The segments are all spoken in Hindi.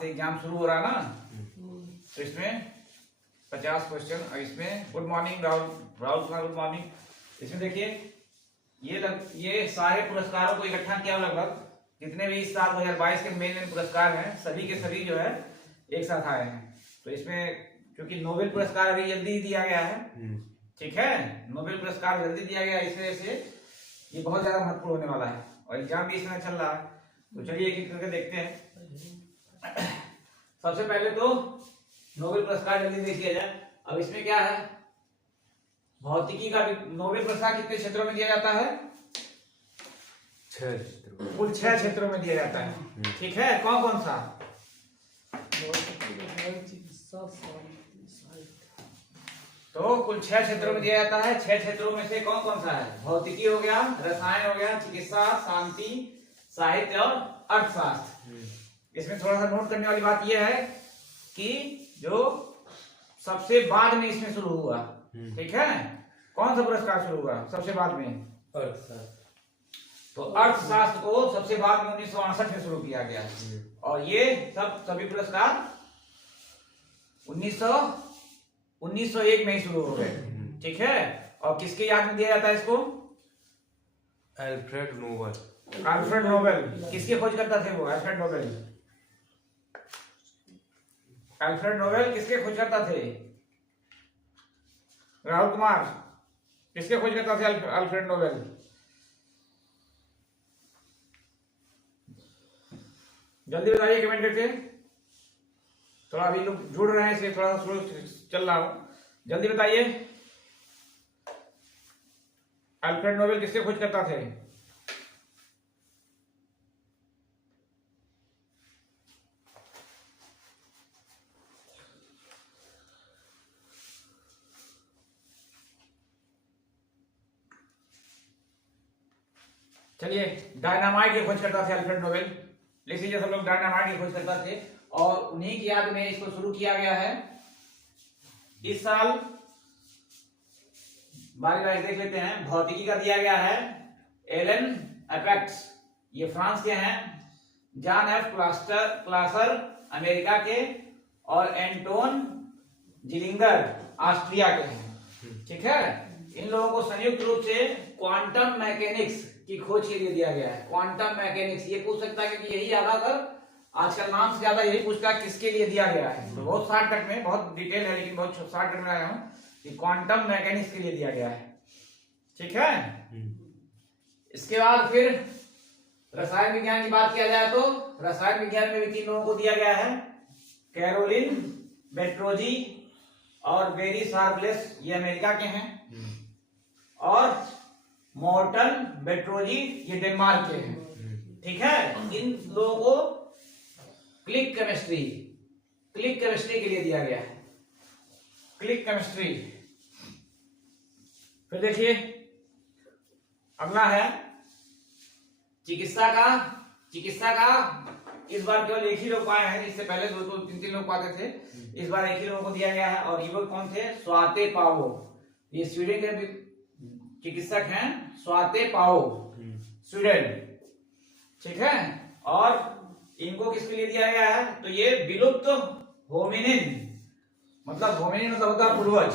से एग्जाम शुरू हो रहा है ना, तो इसमें 50 क्वेश्चन। और इसमें good morning Rahul Kumar, good morning. इसमें देखिए ये सारे पुरस्कारों को इकट्ठा किया, लगभग जितने भी इस साल 2022 के मेन पुरस्कार हैं सभी के सभी जो है एक साथ आए हैं। तो इसमें क्योंकि नोबेल पुरस्कार अभी जल्दी ही दिया गया है, ठीक है, नोबेल पुरस्कार जल्दी दिया गया, इस वजह से ये बहुत ज्यादा महत्वपूर्ण होने वाला है और एग्जाम भी इसमें चल रहा है। तो चलिए एक एक करके देखते हैं। सबसे पहले तो नोबेल पुरस्कार जल्दी देख लिया जाए। अब इसमें क्या है, भौतिकी का नोबेल पुरस्कार कितने क्षेत्रों में दिया जाता है? 6 क्षेत्रों, कुल 6 क्षेत्रों में दिया जाता है, ठीक है। कौन कौन सा? तो कुल 6 क्षेत्रों में दिया जाता है। 6 क्षेत्रों में से कौन कौन सा है? भौतिकी हो गया, रसायन हो गया, चिकित्सा, शांति, साहित्य और अर्थशास्त्र। इसमें थोड़ा सा नोट करने वाली बात यह है कि जो सबसे बाद में इसमें शुरू हुआ, ठीक है, कौन सा पुरस्कार शुरू हुआ सबसे बाद में? अर्थशास्त्र। तो अर्थशास्त्र को सबसे बाद में 1968 में शुरू किया गया और ये सभी पुरस्कार 1901 में ही शुरू हो गए, ठीक है। और किसके याद में दिया जाता है इसको? Alfred Nobel. अल्फ्रेड नोबेल किसके खोजकर्ता थे वो? Alfred Nobel. अल्फ्रेड नोबेल किसके खोजकर्ता थे? राहुल कुमार किसके खोजकर्ता थे अल्फ्रेड नोबेल? जल्दी बताइए कमेंट करके। थोड़ा अभी लोग जुड़ रहे हैं इसलिए थोड़ा सा स्लो चल रहा हूं, जल्दी बताइए। अल्फ्रेड नोबेल किसके खोजकर्ता थे? चलिए, डायनामाइट के खोजकर्ता थे अल्फ्रेड नोबेल। लिख लीजिए सब लोग, डायनामाइट के खोजकर्ता थे और उन्हीं की याद में इसको शुरू किया गया है। इस साल बारी बारी देख लेते हैं। भौतिकी का दिया गया है एलन एपेक्स, ये फ्रांस के हैं। जॉन एफ क्लासर अमेरिका के और एंटोन जिलिंगर ऑस्ट्रिया के हैं, ठीक है। इन लोगों को संयुक्त रूप से क्वांटम मैकेनिक्स की खोज के लिए दिया गया है। क्वांटम मैकेनिक्स, ये पूछ सकता है कि यही ज्यादातर आजकल नाम से ज्यादा यही पूछता है किसके लिए दिया गया है। तो बहुत शॉर्टकट में, बहुत डिटेल है लेकिन बहुत शॉर्टकट में आया हूं कि क्वांटम मैकेनिक्स के लिए दिया गया है, ठीक है। इसके बाद फिर रसायन विज्ञान की बात किया जाए तो रसायन विज्ञान में भी 3 लोगों को दिया गया है, कैरोलिन बेट्रोजी और बेरी शार्पलेस, ये अमेरिका के हैं, और मॉर्टन बेट्रोजी ये डेनमार्क के हैं, ठीक है। इन लोगों को क्लिक केमिस्ट्री के लिए दिया गया है, क्लिक केमिस्ट्री। फिर देखिए अगला है चिकित्सा का इस बार केवल एक ही लोग पाए हैं, इससे पहले 2-3 लोग पाते थे, इस बार एक ही लोगों को दिया गया है। और ये लोग कौन थे? स्वाते पाओ, ये स्वीडन के चिकित्सक हैं, स्वाते पाओ, स्वीडन, ठीक है। और इनको किसके लिए दिया गया है? तो ये विलुप्त होमिनिन, मतलब होमिनिन मतलब होता है पूर्वज,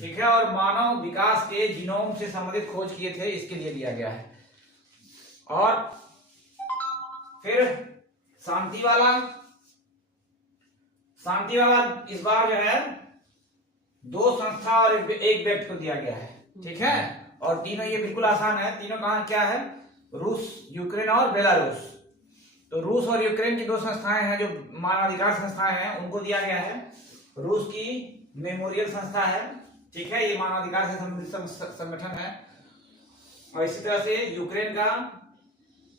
ठीक है, और मानव विकास के जीनोम से संबंधित खोज किए थे, इसके लिए दिया गया है। और फिर शांति वाला इस बार जो है 2 संस्था और एक व्यक्ति को दिया गया है, ठीक है। और तीनों ये बिल्कुल आसान है, तीनों कहां क्या है? रूस, यूक्रेन और बेलारूस। तो रूस और यूक्रेन की 2 संस्थाएं हैं जो मानवाधिकार संस्थाएं हैं, उनको दिया गया है। रूस की मेमोरियल संस्था है, ठीक है, ये मानवाधिकार से संबंधित संगठन है। और इसी तरह से यूक्रेन का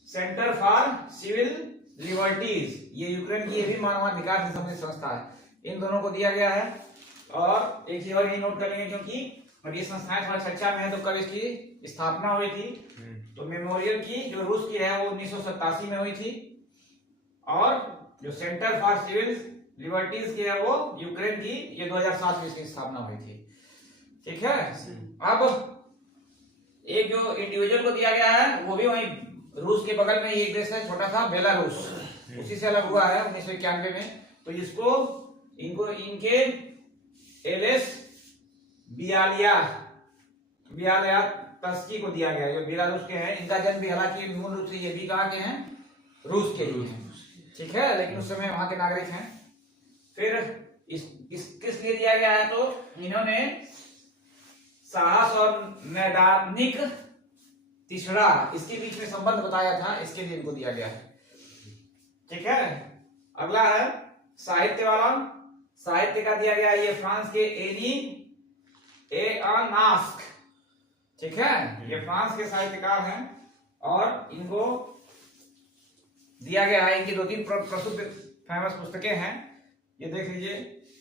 सेंटर फॉर सिविल लिबर्टीज, ये यूक्रेन की ये भी मानवाधिकार से संबंधित संस्था है। इन दोनों को दिया गया है। और एक चीज और ये नोट कर लेंगे, क्योंकि अब ये संस्थाएं थोड़ा चर्चा में है, तो कब इसकी स्थापना हुई थी? तो मेमोरियल की जो रूस की है वो 1987 में हुई थी, और जो सेंटर फॉर सिविल लिबर्टीज की है वो यूक्रेन की, ये 2007 में इसकी स्थापना हुई थी, ठीक है। अब एक जो इंडिविजुअल को दिया गया है वो भी वही रूस के बगल में ही एक देश है छोटा सा, बेलारूस, उसी से अलग हुआ है 1991 में। तो इसको इनके एलेस बियालिया तस्की को दिया गया, जो बेलारूस के हैं। इनका जन्म भी हालांकि मूल रूप से ये भी कहा के हैं रूस के ही हैं, ठीक है, लेकिन उस समय वहां के नागरिक हैं। फिर किस लिए दिया गया है, तो इन्होंने साहस और नैदानिक तिसरा इसके बीच में संबंध बताया था, इसके लिए इनको दिया गया है, ठीक है। अगला है साहित्य वाला। साहित्य का दिया गया है ये फ्रांस के एनी एआनास्क, ठीक है, ये फ्रांस के साहित्यकार हैं और इनको दिया गया है। इनकी 2-3 प्रसिद्ध फेमस पुस्तकें हैं, ये देख लीजिए,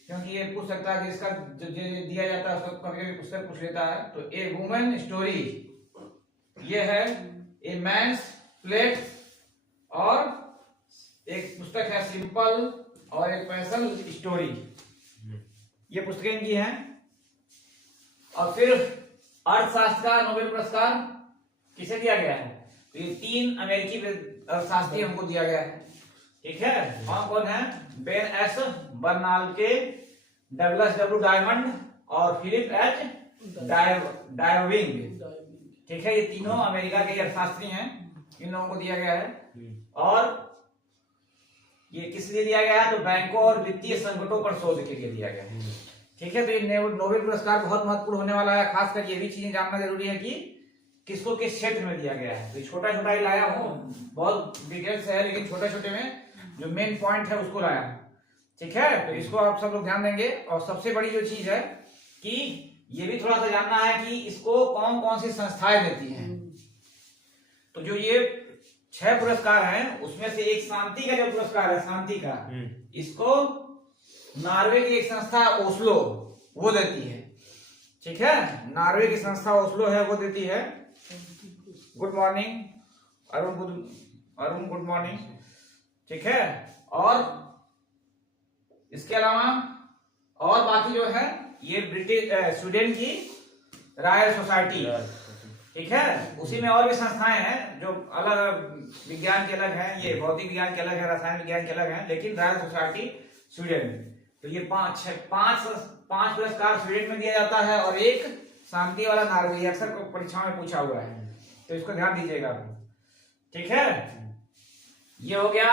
क्योंकि ये पूछ सकता है कि इसका जो दिया जाता है उसका कभी कभी पुस्तक पूछ लेता है। तो ए वुमेन स्टोरी ये है, ए मैन्स प्लेट, और एक पुस्तक है सिंपल, और एक पैशन स्टोरी, ये पुस्तकें इनकी हैं। और फिर अर्थशास्त्र का नोबेल पुरस्कार किसे दिया गया है, तो ये 3 अमेरिकी अर्थशास्त्री हमको दिया गया है, ठीक है। कौन कौन है, Ben S Bernanke, Douglas W Diamond और फिलिप एच डायविंग, ठीक है। ये तीनों अमेरिका के अर्थशास्त्री हैं, इन लोगों को दिया गया है। और ये किस लिए दिया गया है, तो बैंकों और वित्तीय संकटों पर शोध के लिए दिया गया है, ठीक है। तो ये नोबेल पुरस्कार बहुत महत्वपूर्ण होने वाला है, खासकर ये भी चीजें जानना जरूरी है कि किसको किस क्षेत्र में दिया गया है। तो छोटा छोटा ही लाया हूँ, बहुत डिटेल्स है, लेकिन छोटे छोटे में जो मेन पॉइंट है उसको लाया हूँ, ठीक है। तो इसको आप सब लोग ध्यान देंगे। और सबसे बड़ी जो चीज है कि ये भी थोड़ा सा जानना है कि इसको कौन कौन सी संस्थाएं देती हैं। तो जो ये 6 पुरस्कार हैं उसमें से एक शांति का जो पुरस्कार है, शांति का, इसको नॉर्वे की एक संस्था ओस्लो वो देती है, ठीक है। नॉर्वे की संस्था ओस्लो है, वो देती है। Good morning Arun, good morning, ठीक है। और इसके अलावा और बाकी जो है ये स्वीडन की रॉयल सोसाइटी, ठीक है, उसी में और भी संस्थाएं हैं जो अलग विज्ञान के अलग हैं, ये भौतिक विज्ञान के अलग है, रसायन विज्ञान के अलग हैं, लेकिन रॉयल सोसाइटी स्वीडन। तो ये 5 पुरस्कार स्वीडन में दिया जाता है और एक शांति वाला नॉर्वे, अक्सर परीक्षाओं में पूछा हुआ है, तो इसको ध्यान दीजिएगा, ठीक है। ये हो गया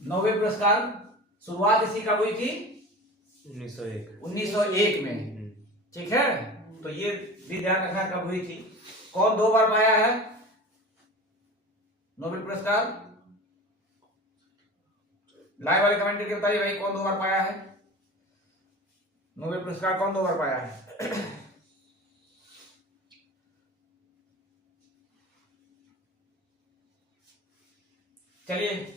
नोबेल पुरस्कार। शुरुआत इसी कब हुई थी, 1901 में, ठीक है। तो ये भी ध्यान रखना कब हुई थी। कौन 2 बार पाया है नोबेल पुरस्कार, लाइव वाले कमेंट करके बताइए भाई, कौन 2 बार पाया है नोबेल पुरस्कार, कौन 2 बार पाया है। चलिए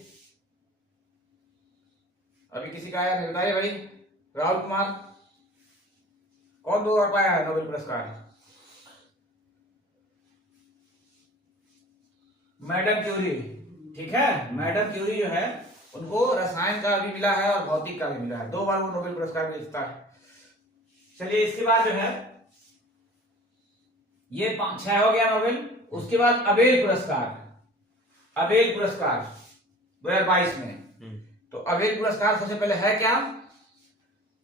अभी किसी का आया नहीं, बताइए भाई। राहुल कुमार, कौन 2 बार पाया है नोबेल पुरस्कार। मैडम क्यूरी, ठीक है। मैडम क्यूरी जो है उनको रसायन का भी मिला है और भौतिक का भी मिला है, 2 बार वो नोबेल पुरस्कार जीतता है। चलिए इसके बाद जो है ये 5-6 हो गया नोबेल। उसके बाद अबेल पुरस्कार 2022 में। तो अबेल पुरस्कार सबसे पहले है क्या,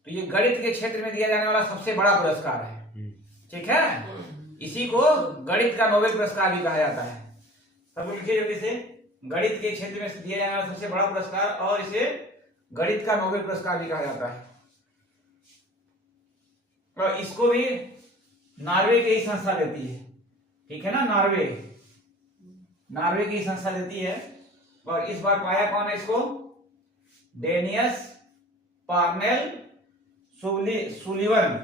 तो ये गणित के क्षेत्र में दिया जाने वाला सबसे बड़ा पुरस्कार है, ठीक है। इसी को गणित का नोबेल पुरस्कार भी कहा जाता है। सब लिखिए जल्दी से, गणित के क्षेत्र में दिया जाने वाला सबसे बड़ा पुरस्कार, और इसे गणित का नोबेल पुरस्कार भी कहा जाता है। और इसको भी नॉर्वे की ही संस्था देती है, ठीक है ना, नॉर्वे की संस्था देती है। और इस बार पाया कौन है इसको, डेनियस पार्नेल सुलिवन,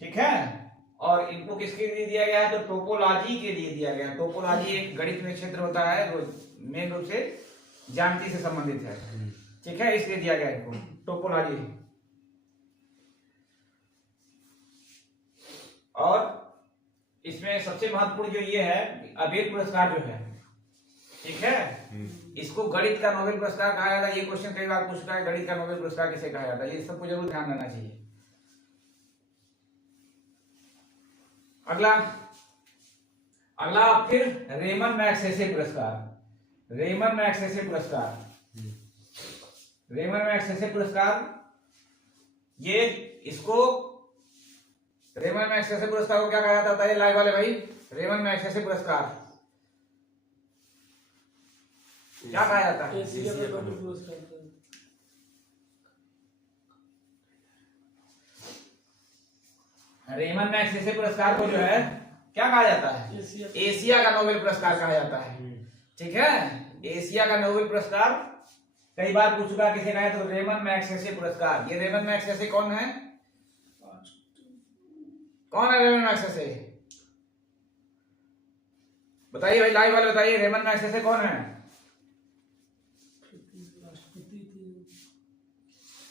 ठीक है। और इनको किसके लिए दिया गया है, तो टोपोलॉजी के लिए दिया गया है। टोपोलॉजी एक गणित में क्षेत्र होता है जो मेन रूप से ज्यामिति से संबंधित है, ठीक है, इसलिए दिया गया है इनको टोपोलॉजी। और इसमें सबसे महत्वपूर्ण जो ये है अबेल पुरस्कार जो है, ठीक है, इसको गणित का नोबेल पुरस्कार कहा जाता है। ये क्वेश्चन कई बार पूछता है, गणित का नोबेल पुरस्कार किसे कहा जाता है, ये सबको जरूर ध्यान रखना चाहिए। अगला फिर रेमन मैग्सेसे पुरस्कार। रेमन मैग्सेसे पुरस्कार, रेमन मैग्सेसे पुरस्कार, ये इसको रेमन मैग्सेसे पुरस्कार को क्या कहा जाता है लाइव वाले भाई? रेमन मैग्सेसे पुरस्कार क्या कहा जाता है? एशिया का नोबेल पुरस्कार। रेमन मैग्सेसे पुरस्कार को जो है क्या कहा जाता है? एशिया का नोबेल पुरस्कार कहा जाता है। ठीक है, एशिया का नोबेल पुरस्कार कई बार पूछ चुका किसे कहा है, तो रेमन मैग्सेसे पुरस्कार। ये रेमन मैग्सेसे कौन है? कौन है रेमन मैग्सेसे? बताइए भाई, लाइव वाले बताइए, रेमन मैग्सेसे कौन है?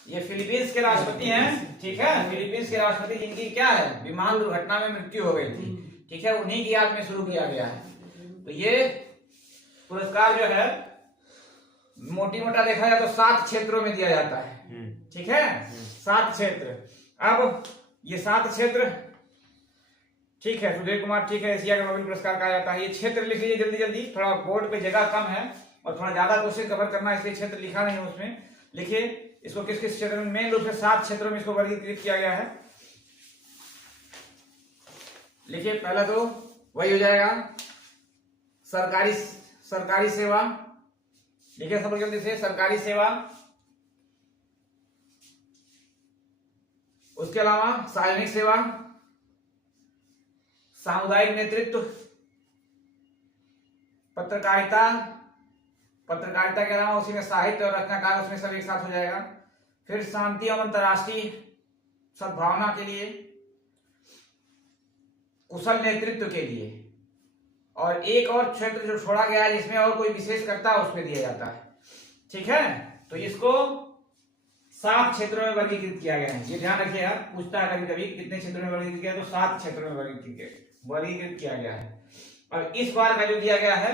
ये फिलीपींस के राष्ट्रपति हैं। ठीक है, फिलीपींस के राष्ट्रपति जिनकी क्या है, विमान दुर्घटना में मृत्यु हो गई थी। ठीक है, उन्हीं की याद में शुरू किया गया है। तो ये पुरस्कार जो है मोटी मोटा देखा जाए तो 7 क्षेत्रों में दिया जाता है। ठीक है, 7 क्षेत्र। अब ये 7 क्षेत्र, ठीक है सुधीर कुमार, ठीक है, एशिया का नोबेल पुरस्कार कहा जाता है। ये क्षेत्र लिख लीजिए जल्दी जल्दी, थोड़ा बोर्ड पे जगह कम है और थोड़ा ज्यादा क्वेश्चन कवर करना है, इसलिए क्षेत्र लिखा नहीं है उसमें। लिखिए इसको किस किस क्षेत्र में, मेन रूप से 7 क्षेत्रों में इसको वर्गीकृत किया गया है। लिखिए, पहला तो वही हो जाएगा सरकारी सेवा। लिखिए सब लोग जल्दी से, सरकारी सेवा। उसके अलावा सार्वजनिक सेवा, सामुदायिक नेतृत्व, पत्रकारिता, पत्रकारिता के अलावा उसी में साहित्य और रचनाकार, उसमें सब एक साथ हो जाएगा। फिर शांति एवं अंतर्राष्ट्रीय सद्भावना के लिए, कुशल नेतृत्व के लिए, और एक और क्षेत्र जो छोड़ा गया है जिसमें और कोई विशेष करता है उस पर दिया जाता है। ठीक है, तो इसको 7 क्षेत्रों में वर्गीकृत किया गया है। ये ध्यान रखिए यार, पूछता है कभी कभी कितने क्षेत्रों में वर्गीकृत किया, तो 7 क्षेत्रों में वर्गीकृत किया गया है। और इस बार का जो दिया गया है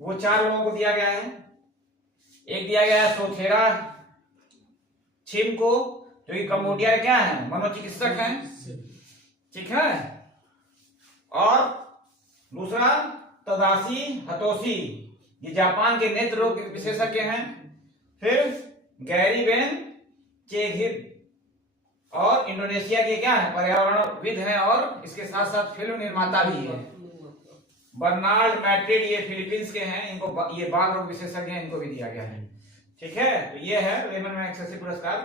वो 4 लोगों को दिया गया है। एक दिया गया है सोथेरा छिम को, जो कि कम्बोडिया के क्या है, मनोचिकित्सक हैं। ठीक है, और दूसरा तदाशी हतोशी, ये जापान के नेत्र रोग के विशेषज्ञ हैं। फिर गैरी बेन चेघिद, और इंडोनेशिया के क्या है, पर्यावरणविद हैं और इसके साथ साथ फिल्म निर्माता भी है। बर्नार्ड मैट्रिड, ये फिलीपींस के हैं, इनको ये बाल रोग विशेषज्ञ हैं, इनको भी दिया गया है। ठीक है, तो ये है रेमन मैग्सेसे पुरस्कार।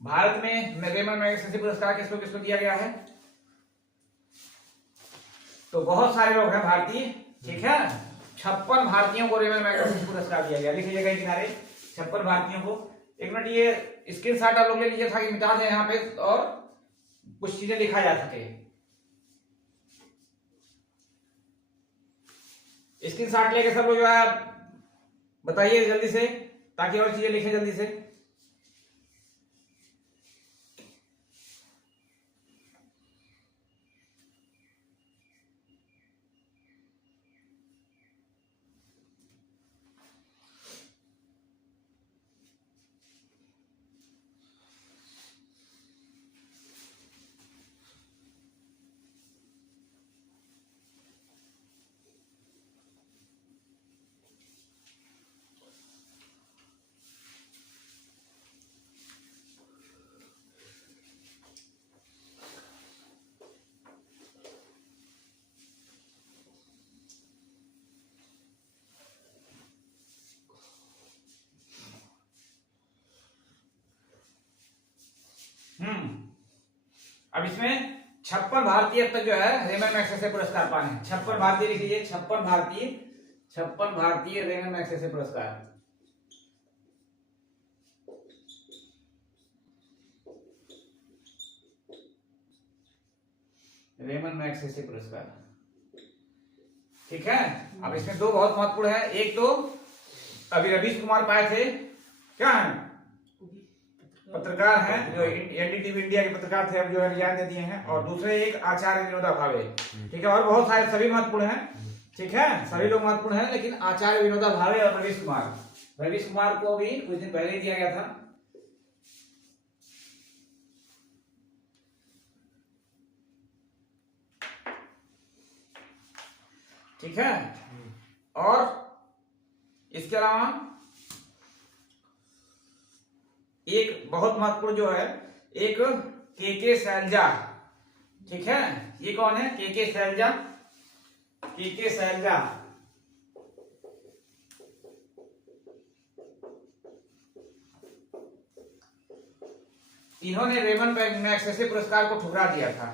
भारत में रेमन मैग्सेसे पुरस्कार किसको किसको दिया गया है? तो बहुत सारे लोग हैं भारतीय। ठीक है, 56 भारतीयों को रेमन मैग्सेसे पुरस्कार दिया गया। लिख लीजिएगा किनारे, 56 भारतीयों को। एक मिनट, ये स्क्रीनशॉट आप लोग ले लीजिए ताकि मिटा दें यहाँ पे और कुछ चीजें लिखा जा सके। स्क्रीनशॉट लेके सब लोग जो है बताइए जल्दी से, ताकि और चीजें लिखें जल्दी से। अब इसमें 56 भारतीय अब तक जो है रेमन मैग्सेसे पुरस्कार पाए हैं। 56 भारतीय लिख लीजिए, 56 भारतीय रेमन मैग्सेसे पुरस्कार। रेमन मैग्सेसे पुरस्कार। ठीक है, अब इसमें 2 बहुत महत्वपूर्ण है। एक तो अभी रवीश कुमार पाए थे, क्या है, पत्रकार हैं, जो एनडीटीवी इंडिया के पत्रकार थे, अब जो है रिजाइन दे दिए हैं। और दूसरे एक आचार्य विनोदा भावे। ठीक है, और बहुत सारे सभी महत्वपूर्ण हैं। ठीक है, सभी लोग महत्वपूर्ण हैं, लेकिन आचार्य विनोदा भावे और रवीश कुमार को भी कुछ दिन पहले ही दिया गया था। ठीक है, और इसके अलावा एक बहुत महत्वपूर्ण जो है, एक के शैलजा, ठीक है, ये कौन है? के शैलजा। के शैलजा इन्होंने रेमन मैग्सेसे पुरस्कार को ठुकरा दिया था,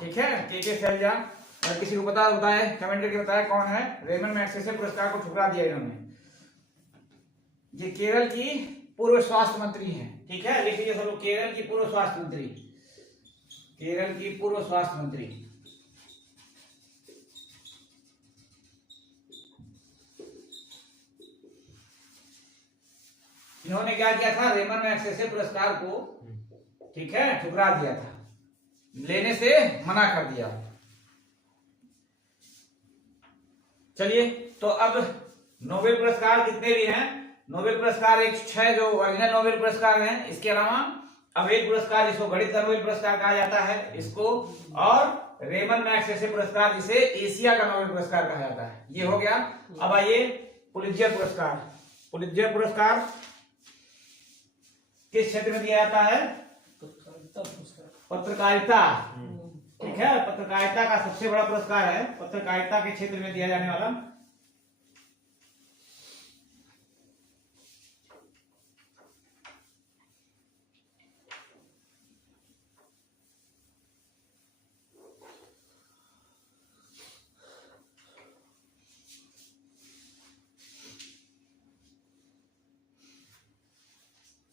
ठीक है। के शैलजा, अगर किसी को पता होता है कमेंट करके बताया कौन है? रेमन मैग्सेसे पुरस्कार को ठुकरा दिया इन्होंने। ये केरल की पूर्व स्वास्थ्य मंत्री हैं, ठीक है, लिख लीजिए सब लोग, केरल की पूर्व स्वास्थ्य मंत्री, केरल की पूर्व स्वास्थ्य मंत्री। इन्होंने क्या किया था? रेमन मैग्सेसे पुरस्कार को, ठीक है, ठुकरा दिया था, लेने से मना कर दिया। चलिए, तो अब नोबेल पुरस्कार जितने भी हैं, नोबेल पुरस्कार एक 6 जो ओरिजिनल नोबेल पुरस्कार हैं, इसके अलावा अवैध पुरस्कार जिसको गणित का नोबेल पुरस्कार कहा जाता है इसको, और रेमन मैग्सेसे पुरस्कार जिसे एशिया का नोबेल पुरस्कार कहा जाता है, ये हो गया। अब आइए पुलित्जर पुरस्कार। पुलित्जर पुरस्कार किस क्षेत्र में दिया जाता है? पत्रकारिता, ठीक है, पत्रकारिता का सबसे बड़ा पुरस्कार है, पत्रकारिता के क्षेत्र में दिया जाने वाला।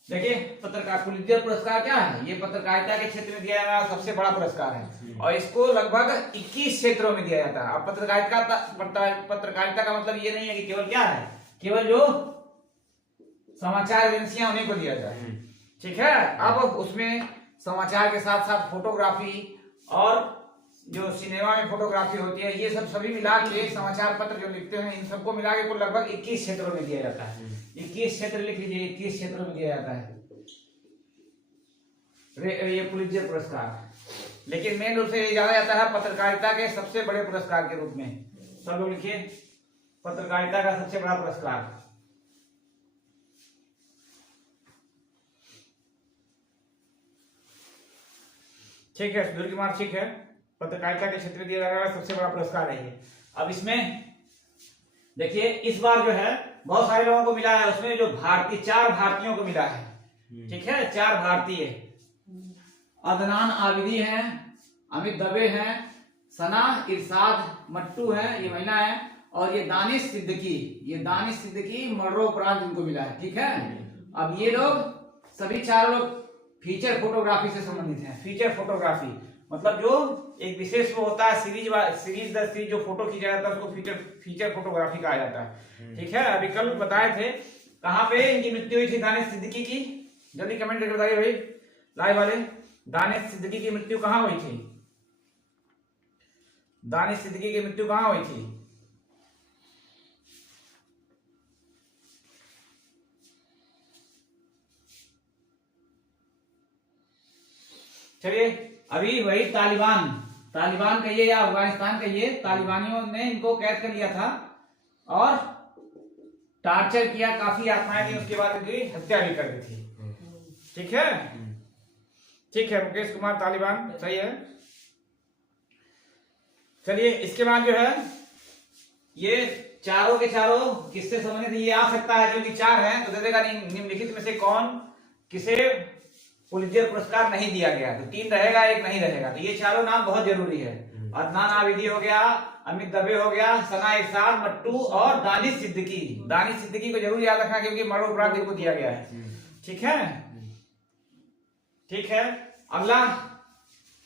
देखिए, पत्रकार पुलित्जर पुरस्कार क्या है? ये पत्रकारिता के क्षेत्र में दिया जाने वाला सबसे बड़ा पुरस्कार है, और इसको लगभग 21 क्षेत्रों में दिया जाता है। अब पत्रकारिता का मतलब ये नहीं है कि केवल क्या है, केवल जो समाचार एजेंसियां उन्हीं को दिया जाए, ठीक है। अब उसमें समाचार के साथ साथ फोटोग्राफी और जो सिनेमा में फोटोग्राफी होती है, ये सब सभी मिला के समाचार पत्र जो लिखते हैं, इन सबको मिला के कुल लगभग 21 क्षेत्रों में दिया जाता है। 21 क्षेत्र लिख लीजिए, 21 क्षेत्रों में दिया जाता है ये पुलित्जर पुरस्कार। लेकिन मेन रूप से ये जाना जाता है पत्रकारिता के सबसे बड़े पुरस्कार के रूप में। सब लोग लिखिए, पत्रकारिता का सबसे बड़ा पुरस्कार। ठीक है, सुधीर कुमार, ठीक है, पत्रकारिता के क्षेत्र में दिया जाने वाला सबसे बड़ा पुरस्कार है ये। अब इसमें देखिए, इस बार जो है बहुत सारे लोगों को मिला है, उसमें जो 4 भारतीयों को मिला है, ठीक है, 4 भारतीय, अदनान आबिदी हैं, अमित दबे हैं, सना इरशाद मट्टू है, ये महिला है, और ये दानिश सिद्दीकी मरणोपरांत इनको मिला है, ठीक है। अब ये लोग सभी 4 लोग फीचर फोटोग्राफी से संबंधित हैं। फीचर फोटोग्राफी मतलब जो एक विशेष वो होता है, सीरीज दर सीरीज जो फोटो खींचा जाता है उसको फीचर फोटोग्राफी कहा जाता है, ठीक है। अभी कल बताए थे कहाँ पे इनकी मृत्यु हुई थी दानिश सिद्दीकी की, जल्दी कमेंट करके बताइए भाई लाइव वाले, दानिश सिद्दीकी की मृत्यु कहाँ हुई थी? दानिश सिद्दीकी की मृत्यु कहाँ हुई थी? चलिए, अभी वही तालिबान कहिए या अफगानिस्तान कहिए, तालिबानियों ने इनको कैद कर लिया था और टॉर्चर किया, काफी आत्माएं दी, उसके बाद इनकी हत्या भी कर दी थी, ठीक है। ठीक है, मुकेश कुमार तालिबान, सही है। चलिए, इसके बाद जो है ये चारों के चारों किससे संबंधित ये आ सकता है, क्योंकि 4 हैं तो दे देगा निम्नलिखित में से कौन किसे पुलित्जर पुरस्कार नहीं दिया गया, तो 3 रहेगा, 1 नहीं रहेगा, तो ये चारों नाम बहुत जरूरी है। अदनान आबिदी हो गया, अमित दबे हो गया, सना इरशाद मट्टू और दानिश सिद्दीकी को जरूर याद रखना क्योंकि मरणोपरांत इनको दिया गया है, ठीक है। ठीक है,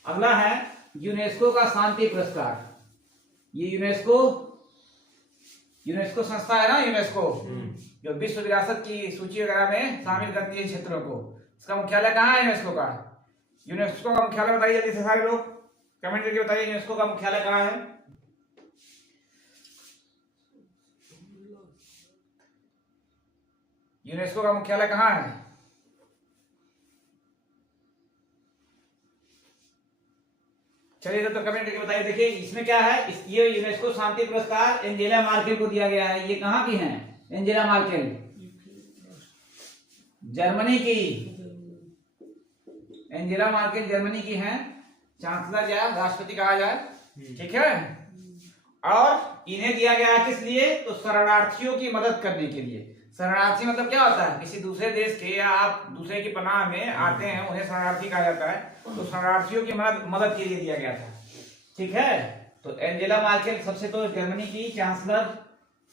अगला है यूनेस्को का शांति पुरस्कार। ये यूनेस्को संस्था है ना, यूनेस्को जो विश्व विरासत की सूची वगैरह में शामिल करती है क्षेत्रों को। इसका मुख्यालय कहाँ है यूनेस्को का? यूनेस्को का मुख्यालय बताइए जल्दी से सारे लोग कमेंट करके बताइए, यूनेस्को का मुख्यालय कहाँ है? यूनेस्को का मुख्यालय कहाँ है? चलिए तो कमेंट करके बताइए। देखिए इसमें क्या है, ये यूनेस्को शांति पुरस्कार एंजेला मर्केल को दिया गया है। ये कहाँ की हैं? एंजेला मार्केल जर्मनी की, एंजेला मार्केल जर्मनी की हैं चांसलर या राष्ट्रपति कहा जाए, ठीक है। और इन्हें दिया गया है किस लिए? तो शरणार्थियों की मदद करने के लिए। शरणार्थी मतलब क्या होता है? किसी दूसरे देश के या आप दूसरे की पनाह में आते हैं, उन्हें शरणार्थी कहा जाता है। तो शरणार्थियों की मदद के लिए दिया गया था, ठीक है। तो एंजेला मार्केल सबसे तो जर्मनी की चांसलर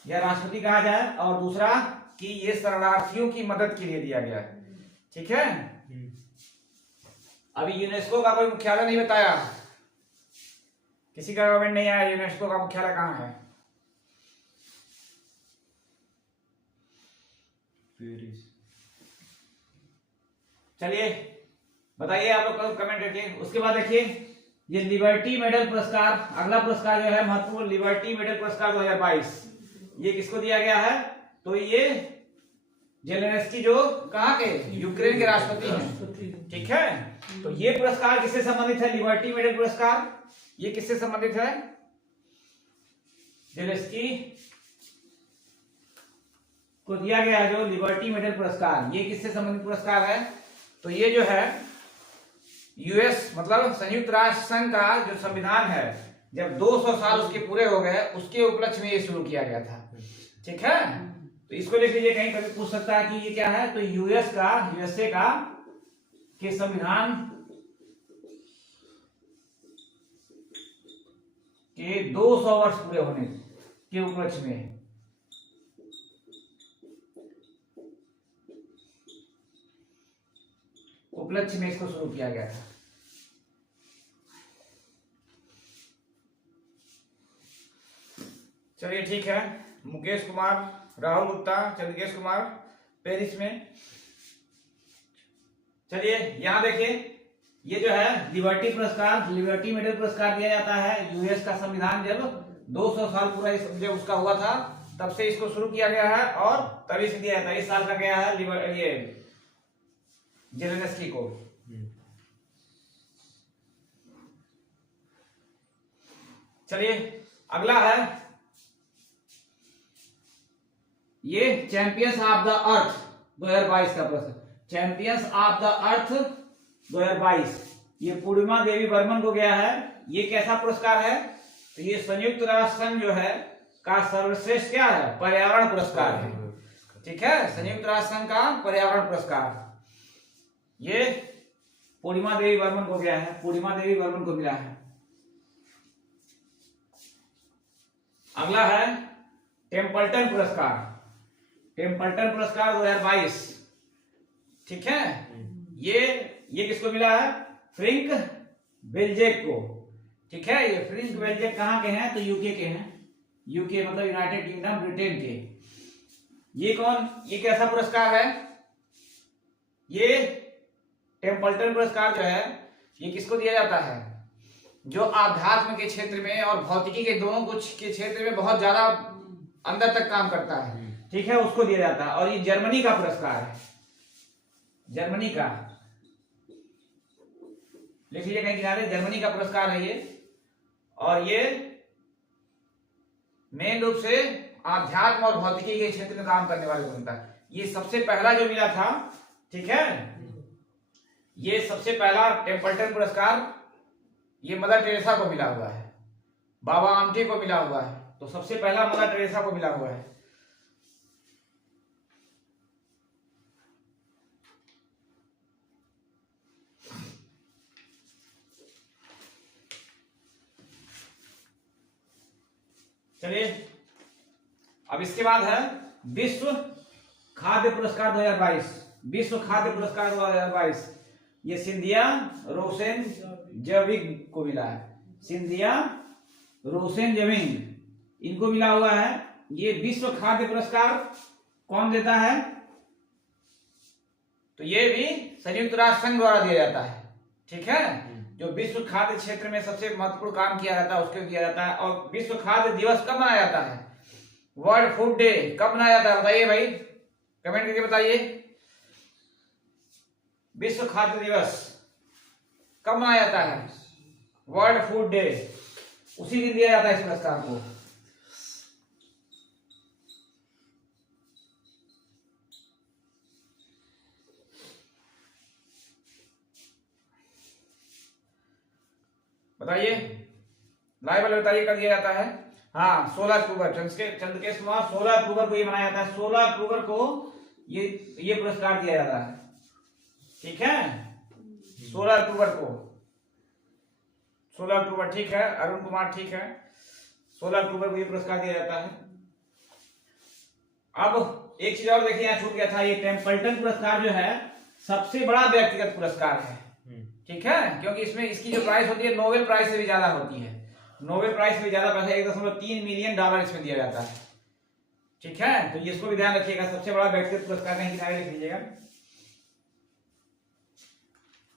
या राष्ट्रपति कहा जाए, और दूसरा कि ये शरणार्थियों की मदद के लिए दिया गया है, ठीक है। अभी यूनेस्को का कोई मुख्यालय नहीं बताया, किसी का गवर्नमेंट नहीं आया, यूनेस्को का मुख्यालय कहाँ है? पेरिस। चलिए बताइए आप लोग कमेंट करके। उसके बाद देखिए ये लिबर्टी मेडल पुरस्कार, अगला पुरस्कार जो है महत्वपूर्ण, लिबर्टी मेडल पुरस्कार 2022, ये किसको दिया गया है? तो ये जेलेंस्की जो कहाँ के, यूक्रेन के राष्ट्रपति हैं, ठीक है। तो ये पुरस्कार किससे संबंधित है? लिबर्टी मेडल पुरस्कार ये किससे संबंधित है? जेलेंस्की को दिया गया जो लिबर्टी मेडल पुरस्कार, ये किससे संबंधित पुरस्कार है? तो ये जो है यूएस मतलब संयुक्त राष्ट्र संघ का जो संविधान है, जब 200 साल उसके पूरे हो गए, उसके उपलक्ष्य में ये शुरू किया गया था, ठीक है। तो इसको लिख लीजिए, कहीं कभी पूछ सकता है कि ये क्या है। तो यूएसए का के संविधान के 200 वर्ष पूरे होने के उपलक्ष्य में इसको शुरू किया गया था। चलिए ठीक है, मुकेश कुमार, राहुल गुप्ता, चंद्रकेश कुमार पेरिस में। चलिए यहां देखिए, ये जो है लिबर्टी पुरस्कार, लिबर्टी मेडल पुरस्कार दिया जाता है। यूएस का संविधान जब 200 साल पूरा जब उसका हुआ था, तब से इसको शुरू किया गया है, और तभी से दिया जाता है। इस साल का गया है ये जेलेंस्की को। चलिए अगला है ये चैंपियंस ऑफ द अर्थ 2022 का प्रश्न। चैंपियंस ऑफ द अर्थ 2022 ये पूर्णिमा देवी बर्मन को गया है। ये कैसा पुरस्कार है? तो ये संयुक्त राष्ट्र संघ जो है का सर्वश्रेष्ठ क्या है? पर्यावरण पुरस्कार है, ठीक है। संयुक्त राष्ट्र संघ का पर्यावरण पुरस्कार ये पूर्णिमा देवी बर्मन को गया है, पूर्णिमा देवी बर्मन को मिला है। अगला है टेम्पल्टन पुरस्कार, टेम्पल्टन पुरस्कार 2022, ठीक है। ये किसको मिला है? फ्रिंक बेल्जेक को, ठीक है। ये फ्रिंक बेल्जेक कहाँ के हैं? तो यूके के हैं, यूके मतलब यूनाइटेड किंगडम, ब्रिटेन के। ये कौन, ये कैसा पुरस्कार है? ये टेम्पल्टन पुरस्कार जो है ये किसको दिया जाता है? जो आध्यात्म के क्षेत्र में और भौतिकी के दोनों कुछ के क्षेत्र में बहुत ज्यादा अंदर तक काम करता है, ठीक है, उसको दिया जाता है। और ये जर्मनी का पुरस्कार है, जर्मनी का, लिख लीजिए कहीं किनारे, जर्मनी का पुरस्कार है ये। और ये मेन रूप से आध्यात्म और भौतिकी के क्षेत्र में काम करने वाले को मिलता है। ये सबसे पहला जो मिला था, ठीक है, ये सबसे पहला टेम्पल्टन पुरस्कार ये मदर टेरेसा को मिला हुआ है, बाबा आमटे को मिला हुआ है। तो सबसे पहला मदर टेरेसा को मिला हुआ है। चलिए अब इसके बाद है विश्व खाद्य पुरस्कार 2022, विश्व खाद्य पुरस्कार 2022 ये सिंधिया रोसेन जविग को मिला है, सिंधिया रोसेन जविग इनको मिला हुआ है। ये विश्व खाद्य पुरस्कार कौन देता है? तो ये भी संयुक्त राष्ट्र संघ द्वारा दिया जाता है, ठीक है। जो विश्व खाद्य क्षेत्र में सबसे महत्वपूर्ण काम किया जाता है उसको दिया जाता है। और विश्व खाद्य दिवस कब मनाया जाता है? वर्ल्ड फूड डे कब मनाया जाता है? बताइए भाई, कमेंट करके बताइए। विश्व खाद्य दिवस कब मनाया जाता है? वर्ल्ड फूड डे, उसी दिन दिया जाता है इस पुरस्कार को। बताइए, लाइव वाले बताइए कब दिया जाता है। हाँ 16 अक्टूबर, चंद्रकेश कुमार 16 अक्टूबर को ये मनाया जाता है। 16 अक्टूबर को ये पुरस्कार दिया जाता है। ठीक है, 16 अक्टूबर को, 16 अक्टूबर ठीक है। अरुण कुमार ठीक है, 16 अक्टूबर को ये पुरस्कार दिया जाता है। अब एक चीज और देखिए, यहाँ छूट गया था, ये टेम्पल्टन पुरस्कार जो है सबसे बड़ा व्यक्तिगत पुरस्कार है। ठीक है, क्योंकि इसमें इसकी जो प्राइस होती है नोबेल प्राइस से भी ज्यादा होती है। नोबेल प्राइस से भी ज्यादा पैसा, $1.3 मिलियन इसमें दिया जाता है। ठीक है, तो ये इसको भी ध्यान रखिएगा, सबसे बड़ा व्यक्तिगत पुरस्कार कहीं किनारे लिख लीजिएगा।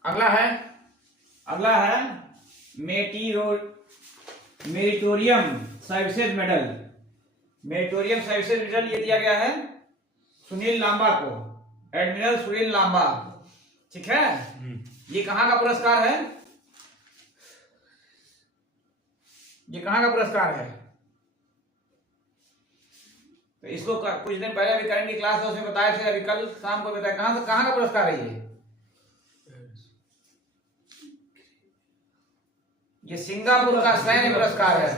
अगला है मेरिटोरियम सर्विसेज मेडल। मेरिटोरियम सर्विसेज मेडल ये दिया गया है सुनील लांबा को, एडमिरल सुनील लांबा। ठीक है, ये कहां का पुरस्कार है, ये कहां का पुरस्कार है? तो इसको कुछ दिन पहले अभी करंट की क्लास में उसमें बताया था, अभी कल शाम को बताया, कहां का पुरस्कार है ये सिंगापुर का सैन्य पुरस्कार है।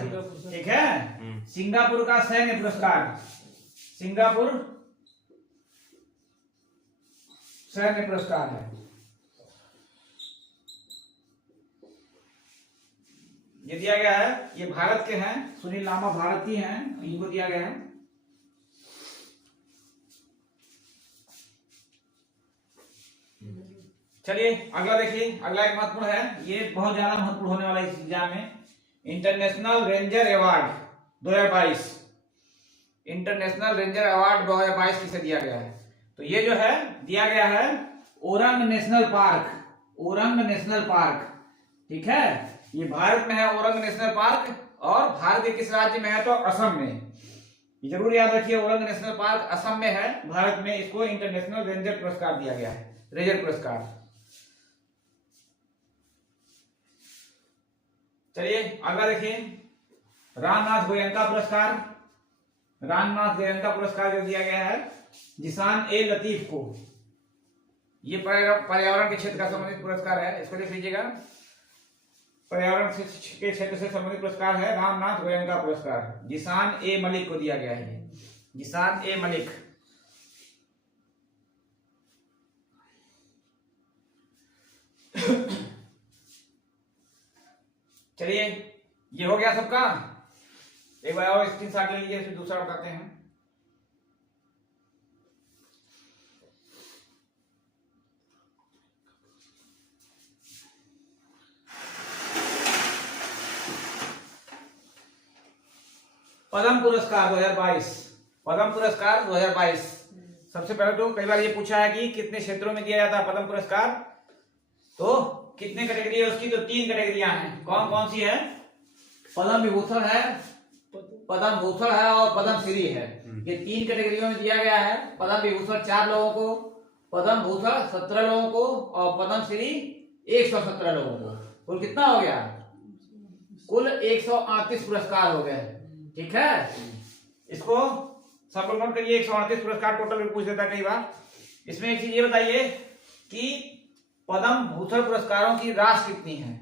ठीक है, सिंगापुर का सैन्य पुरस्कार, सिंगापुर सैन्य पुरस्कार है। ये दिया गया है, ये भारत के हैं, सुनील लांबा भारतीय हैं, इनको दिया गया है। चलिए अगला देखिए, अगला एक महत्वपूर्ण है, ये बहुत ज्यादा महत्वपूर्ण होने वाला है इस एग्जाम में। International ranger award 2022, international ranger award 2022 किसे दिया गया है? तो ये जो है दिया गया है orang national park, orang national park. ठीक है, ये भारत में है ओरंग नेशनल पार्क, और भारत के किस राज्य में है? तो असम में। जरूर याद रखिए, ओरंग नेशनल पार्क असम में है, भारत में। इसको इंटरनेशनल रेंजर पुरस्कार दिया गया है, रेंजर पुरस्कार। चलिए अगला देखिए, रामनाथ गोयनका पुरस्कार। रामनाथ गोयनका पुरस्कार जो दिया गया है जिसान ए लतीफ को, ये पर्यावरण के क्षेत्र का संबंधित पुरस्कार है, इसको लिख लीजिएगा। पर्यावरण के क्षेत्र से संबंधित पुरस्कार है रामनाथ गोयनका पुरस्कार, जिसान ए मलिक को दिया गया है, जिसान ए मलिक। चलिए ये हो गया सबका, एक बार और स्क्रीनशॉट ले लीजिए, फिर दूसरा बताते हैं। पद्म पुरस्कार 2022, पद्म पुरस्कार 2022। सबसे पहले तो कई बार ये पूछा है कि कितने क्षेत्रों में दिया जाता है पद्म पुरस्कार, तो कितने कैटेगरी है उसकी? तो 3 कैटेगरियां हैं। कौन कौन सी है? पद्म विभूषण है, पद्म भूषण है, और पद्म श्री है। ये 3 कैटेगरियों में दिया गया है। पद्म विभूषण 4 लोगों को, पद्म भूषण 17 लोगों को, और पद्म श्री 117 लोगों को। कुल कितना हो गया? कुल 138 पुरस्कार हो गए। ठीक है, इसको सब लोग नोट करिए, 138 पुरस्कार टोटल पूछ देता है कई बार। इसमें एक चीज ये बताइए कि पद्म भूषण पुरस्कारों की राशि कितनी है?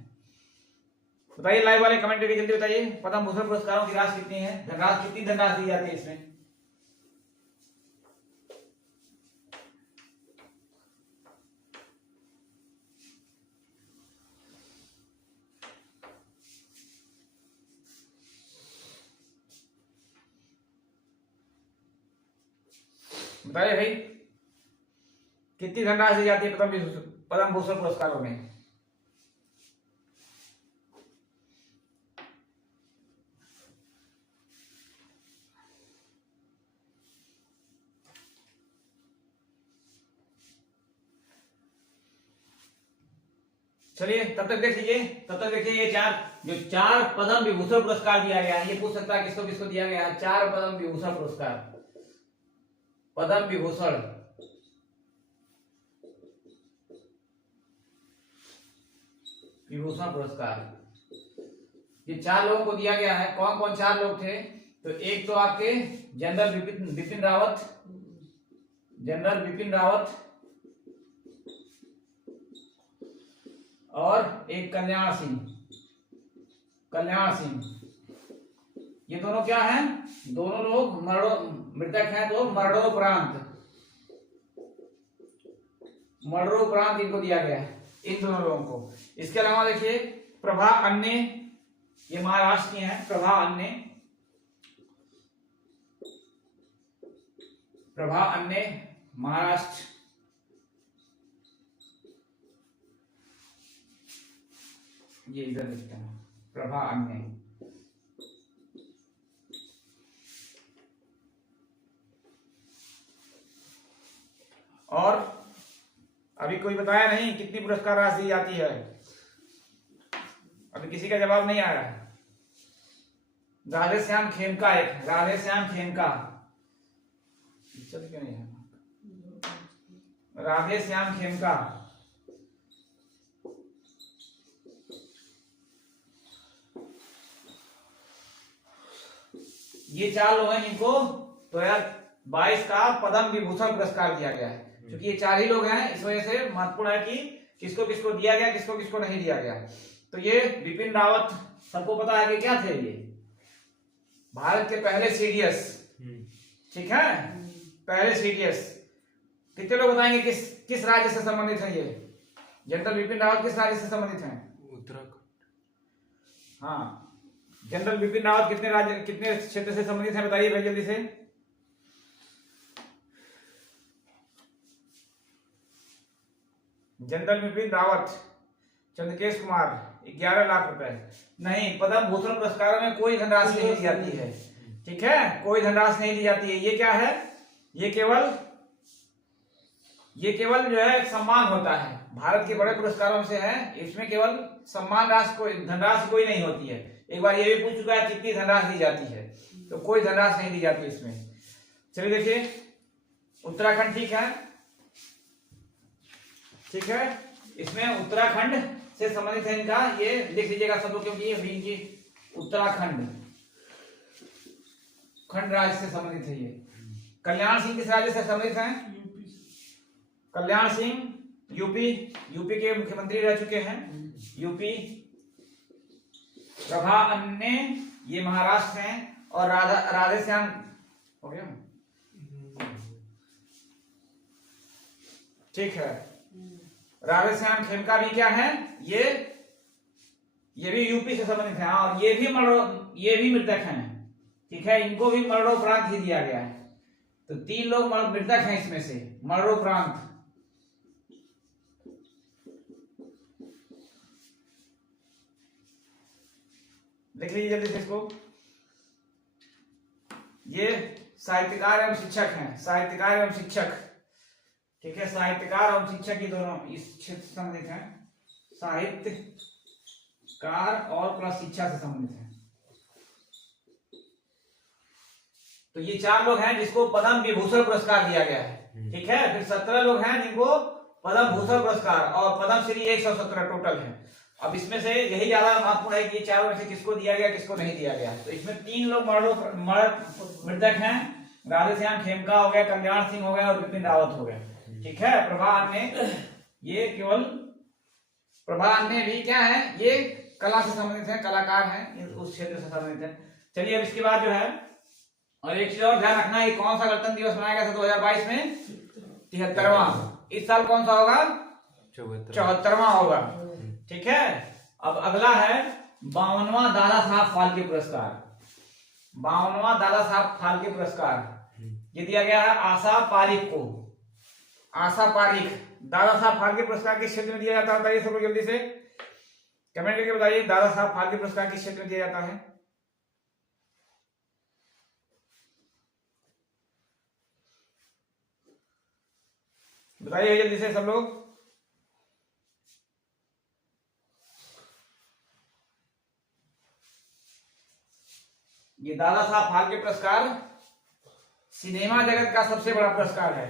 बताइए, लाइव वाले कमेंट करके जल्दी बताइए, पद्म भूषण पुरस्कारों की राशि कितनी है? धनराशि कितनी धनराशि दी जाती है इसमें? बताइए भाई, कितनी धनराशि दी जाती है पद्म भूषण पुरस्कारों में? चलिए तब तक देख लीजिए, तब तक देखिए ये चार पद्म विभूषण पुरस्कार दिया गया है। ये पूछ सकता है किसको किसको दिया गया है? 4 पद्म विभूषण पुरस्कार, पद्म विभूषण। विभूषण पुरस्कार ये 4 लोगों को दिया गया है। कौन कौन 4 लोग थे? तो एक तो आपके जनरल बिपिन रावत, जनरल बिपिन रावत, और एक कल्याण सिंह, कल्याण सिंह। ये दोनों क्या हैं? दोनों लोग मृतक हैं, तो मरणोपरांत इनको दिया गया है, इन दोनों लोगों को। इसके अलावा देखिए प्रभा अन्य, ये महाराष्ट्र की हैं, प्रभा अन्य महाराष्ट्र। ये इधर लिखते हैं प्रभा अन्य। और अभी कोई बताया नहीं कितनी पुरस्कार राशि दी जाती है, अभी किसी का जवाब नहीं आया। राधेश्याम खेमका, एक राधेश्याम खेमका, क्यों नहीं है? राधेश्याम खेमका, ये 4 लोग हैं जिनको 2022 का पद्म विभूषण पुरस्कार दिया गया है। क्योंकि ये 4 ही लोग हैं, इस वजह से महत्वपूर्ण है कि किसको किसको दिया गया, किसको किसको नहीं दिया गया। तो ये बिपिन रावत, सबको पता है कि क्या थे ये? भारत के पहले सीडीएस, ठीक है, पहले सीडीएस। कितने लोग बताएंगे किस राज्य से संबंधित है ये? जनरल बिपिन रावत किस राज्य से संबंधित है? उत्तराखंड। हाँ, जनरल बिपिन रावत कितने क्षेत्र से संबंधित है बताइए भाई जल्दी से। जनरल बिपिन रावत, चंद्रकेश कुमार, 11 लाख रुपए। नहीं, पद्म भूषण पुरस्कारों में कोई धनराशि नहीं दी जाती है, ठीक है, कोई धनराशि नहीं दी जाती है। ये क्या है? ये केवल जो है एक सम्मान होता है, भारत के बड़े पुरस्कारों से है, इसमें केवल सम्मान राशि, कोई धनराशि कोई नहीं होती है। एक बार ये भी पूछ चुका है कितनी धनराशि दी जाती है, तो कोई धनराशि नहीं दी जाती इसमें। चलिए देखिए, उत्तराखंड ठीक है, ठीक है, इसमें उत्तराखंड से संबंधित है इनका, ये लिख लीजिएगा सब लोग, क्योंकि ये इनकी उत्तराखंड खंड राज्य से संबंधित है ये। कल्याण सिंह किस राज्य से संबंधित हैं? कल्याण सिंह यूपी के मुख्यमंत्री रह चुके हैं, यूपी। प्रभा अन्य ये महाराष्ट्र हैं, और राधेश्याम हो गया, ठीक है। राधेश्याम खेमका भी क्या है? ये भी यूपी से संबंधित है, और ये भी मृतक हैं, ठीक है, इनको भी मरणोपरांत ही दिया गया है। तो 3 लोग मृतक हैं इसमें से, मरणोपरांत। देख लीजिए जल्दी से इसको। ये साहित्यकार एवं शिक्षक हैं, साहित्यकार एवं शिक्षक, ठीक है, साहित्यकार एवं शिक्षक, ये दोनों इस क्षेत्र से संबंधित हैं, साहित्यकार और प्लस शिक्षा से संबंधित हैं। तो ये 4 लोग हैं जिसको पद्म विभूषण पुरस्कार दिया गया है, ठीक है। फिर 17 लोग हैं जिनको पद्म भूषण पुरस्कार और पद्मश्री 117 टोटल है। अब इसमें से यही ज्यादा महत्वपूर्ण है कि ये 4 में से किसको दिया गया, किसको नहीं दिया गया। तो इसमें 3 लोग मृतक हैं, राधेश्याम खेमका हो गया, कल्याण सिंह हो गया, और बिपिन रावत हो गया, ठीक है। प्रभा में ये केवल प्रभा में भी क्या है, ये कला से संबंधित है, कलाकार हैं, उस क्षेत्र से संबंधित है। चलिए अब इसके बाद जो है, और एक चीज और ध्यान रखना है, कौन सा गणतंत्र दिवस मनाया गया था 2022 में? 73वां। इस साल कौन सा होगा? 74वां होगा, ठीक है। अब अगला है 52वां दादा साहब फाल्के पुरस्कार। 52वां दादा साहब फाल्के पुरस्कार ये दिया गया है आशा पारिक को। आशा पारिक, दादा साहब फाल्के पुरस्कार किस क्षेत्र में दिया जाता है बताइए सब लोग जल्दी से कमेंट करके बताइए। दादा साहब फाल्के पुरस्कार किस क्षेत्र में दिया जाता है? बताइए जल्दी से सब लोग। ये दादा साहब फाल्के पुरस्कार सिनेमा जगत का सबसे बड़ा पुरस्कार है,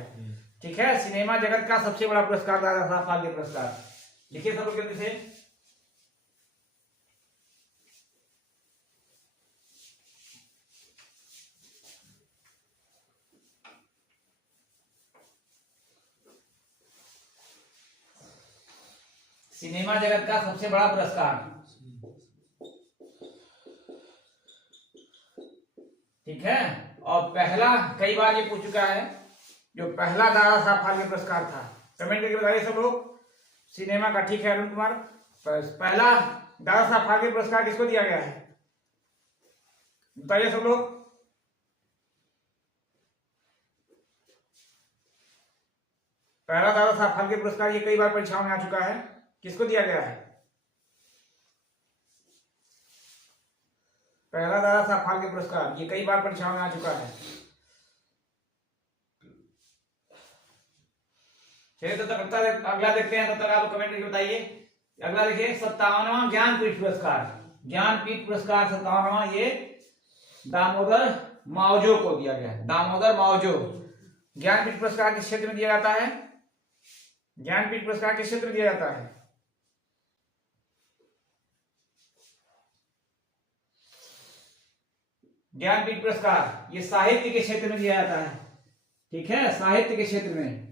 ठीक है। सिनेमा जगत का सबसे बड़ा पुरस्कार दादा साहब फाल्के पुरस्कार। लिखिए सब लोग जल्दी से। सिनेमा जगत का सबसे बड़ा पुरस्कार ठीक है। और पहला कई बार ये पूछ चुका है, जो पहला दादा साहब फाल्के पुरस्कार था, कमेंट करके बताइए सब लोग। सिनेमा का, ठीक है अरुण कुमार। पहला दादा साहब फाल्के पुरस्कार किसको दिया गया है, बताइए सब लोग। पहला दादा साहब फाल्के पुरस्कार ये कई बार परीक्षाओं में आ चुका है, किसको दिया गया है? पहला दादा साहब फाल्के पुरस्कार ये कई बार परीक्षाओं में आ चुका है। चलिए तो तब तक अगला देखते हैं, तब तक आप कमेंट करके बताइए। अगला देखिए 57वां ज्ञानपीठ पुरस्कार। ज्ञानपीठ पुरस्कार 57वां ये दामोदर मावजो को दिया गया है। दामोदर मावजो। ज्ञानपीठ पुरस्कार किस क्षेत्र में दिया जाता है? ज्ञानपीठ पुरस्कार किस क्षेत्र में दिया जाता है? ज्ञानपीठ पुरस्कार ये साहित्य के क्षेत्र में दिया जाता है, ठीक है, साहित्य के क्षेत्र में,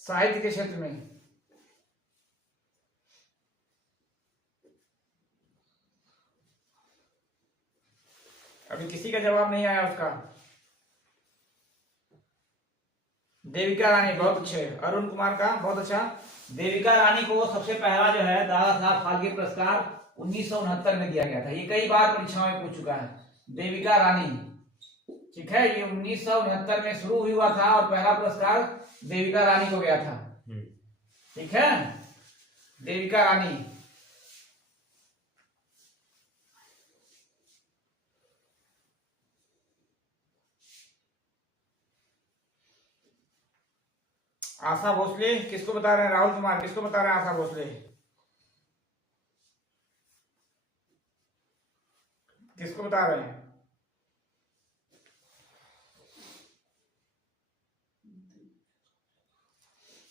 साहित्य के क्षेत्र में। अभी किसी का जवाब नहीं आया उसका। देविका रानी, बहुत अच्छे। अरुण कुमार का बहुत अच्छा। देविका रानी को सबसे पहला जो है दादा साहब फाल्के पुरस्कार 1969 में दिया गया था। ये कई बार परीक्षाओं में पूछ चुका है, देविका रानी, ठीक है। ये 1969 में शुरू हुआ था और पहला पुरस्कार देविका रानी को गया था, ठीक है, देविका रानी। आशा भोसले किसको बता रहे हैं? राहुल कुमार किसको बता रहे हैं? आशा भोसले किसको बता रहे हैं?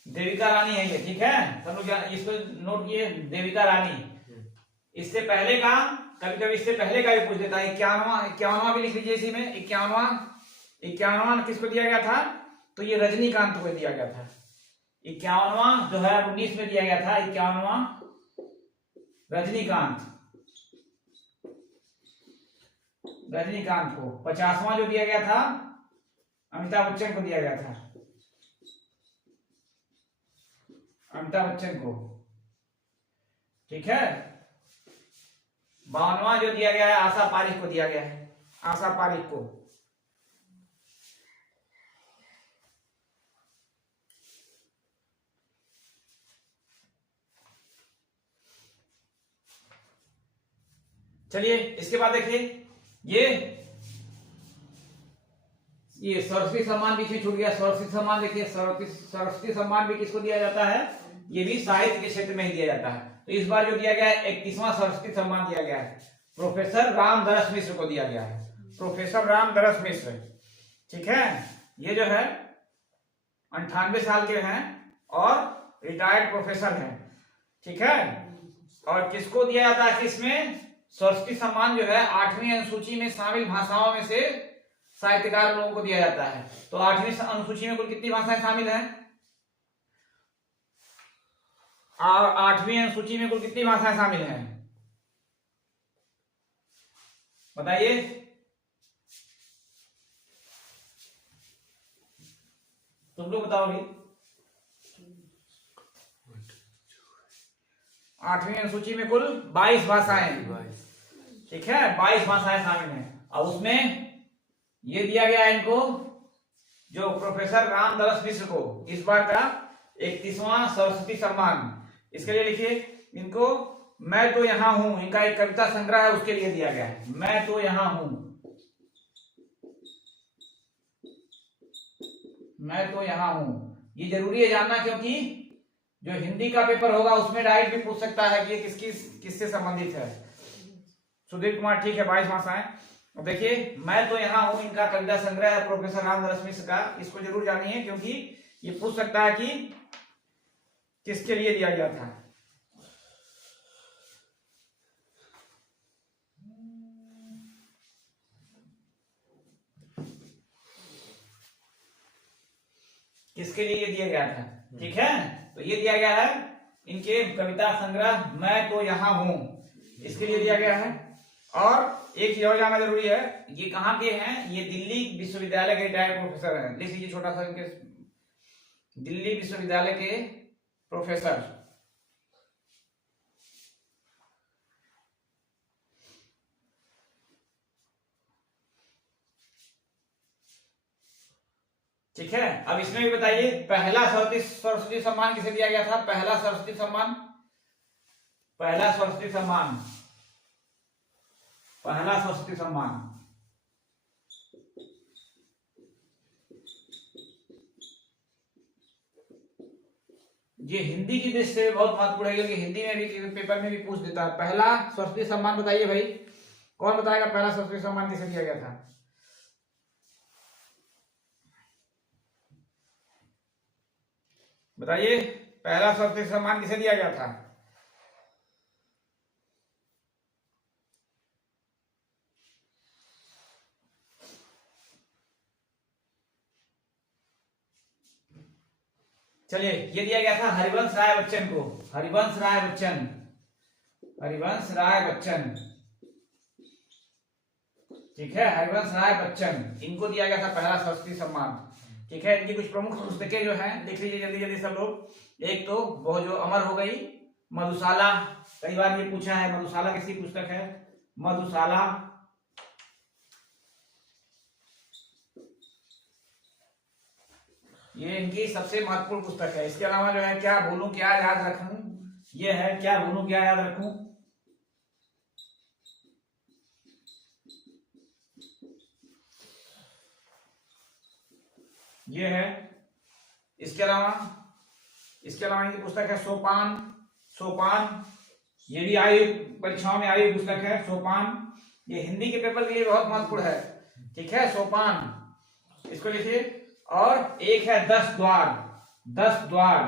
देविका रानी है ये, ठीक है, सब लोग इसको नोट किए, देविका रानी। इससे पहले का, कभी कभी इससे पहले का भी पूछ लेता है। 51वां भी लिख लीजिए इसी में। 51वां किसको दिया गया था? तो ये रजनीकांत को दिया गया था। 51वां जो है 19 में दिया गया था। 51वां रजनीकांत को। 50वां जो दिया गया था अमिताभ बच्चन को दिया गया था, अमिताभ बच्चन को, ठीक है। 52वां जो दिया गया है आशा पारिक को दिया गया है, आशा पारिक को। चलिए इसके बाद देखिए, ये सरस्वती सम्मान बीच में छूट गया। सरस्वती सम्मान देखिए, सरस्वती सम्मान भी किसको दिया जाता है? ये भी साहित्य के क्षेत्र में ही दिया जाता है। तो इस बार जो दिया गया है 31वां सरस्वती सम्मान दिया गया है, प्रोफेसर रामदरस मिश्र को दिया गया है। प्रोफेसर रामदरस मिश्र, ठीक है। ये जो है 98 साल के हैं और रिटायर्ड प्रोफेसर हैं, ठीक है। और किसको दिया जाता है? किसमें? सरस्वती सम्मान जो है 8वीं अनुसूची में शामिल भाषाओं में से साहित्यकार लोगों को दिया जाता है। तो 8वीं अनुसूची में कुल कितनी भाषाएं शामिल हैं? 8वीं अनुसूची में कुल कितनी भाषाएं शामिल हैं, बताइए। तुम लोग बताओगे। 8वीं अनुसूची में कुल 22 भाषाएं, ठीक है, 22 भाषाएं शामिल हैं। और उसमें ये दिया गया है इनको, जो प्रोफेसर रामदरस मिश्र को, इस बार का 31वां सरस्वती सम्मान। इसके लिए लिखिए इनको, मैं तो यहां हूं, इनका एक कविता संग्रह है, उसके लिए दिया गया है, मैं तो यहां हूं, मैं तो यहां हूं। ये जरूरी है जानना, क्योंकि जो हिंदी का पेपर होगा उसमें डायरेक्ट भी पूछ सकता है कि ये किससे संबंधित है। सुधीर कुमार, ठीक है, 22 भाषाएं। देखिए, मैं तो यहां हूं, इनका कविता संग्रह है प्रोफेसर रामदरस मिश्र का। इसको जरूर जानिए, क्योंकि ये पूछ सकता है कि किसके लिए दिया गया था। किसके लिए ये दिया गया था, ठीक है। तो ये दिया गया है इनके कविता संग्रह मैं तो यहां हूं, इसके लिए दिया गया है। और एक चीज और जानना जरूरी है, ये कहाँ के हैं, ये दिल्ली विश्वविद्यालय के रिटायर्ड प्रोफेसर हैं। लिख लीजिए छोटा सा इनके, दिल्ली विश्वविद्यालय के प्रोफेसर। ठीक है, अब इसमें भी बताइए पहला सरस्वती सम्मान किसे दिया गया था? पहला सरस्वती सम्मान, पहला सरस्वती सम्मान, पहला सरस्वती सम्मान ये हिंदी की दृष्टि से बहुत महत्वपूर्ण है, क्योंकि हिंदी में भी पेपर में भी पूछ देता है। पहला सरस्वती सम्मान बताइए भाई, कौन बताएगा पहला सरस्वती सम्मान किसे दिया गया था? बताइए पहला सरस्वती सम्मान किसे दिया गया था? चलिए, ये दिया गया था हरिवंश राय बच्चन को। हरिवंश राय बच्चन, हरिवंश राय बच्चन, ठीक है, हरिवंश राय बच्चन, इनको दिया गया था पहला सरस्वती सम्मान। ठीक है, इनकी कुछ प्रमुख पुस्तकें जो हैं लिख लीजिए जल्दी जल्दी सब लोग। एक तो वो जो अमर हो गई मधुशाला, कई बार ये पूछा है, मधुशाला किसी पुस्तक है? मधुशाला। ये इनकी सबसे महत्वपूर्ण पुस्तक है। इसके अलावा जो है क्या भूलूं क्या याद रखूं, ये है क्या भूलूं क्या याद रखूं। ये है। इसके अलावा इनकी पुस्तक है सोपान। सोपान ये भी आई परीक्षाओं में आई पुस्तक है सोपान। ये हिंदी के पेपर के लिए बहुत महत्वपूर्ण है। ठीक है, सोपान, इसको लिखिए। और एक है 10 द्वार। 10 द्वार,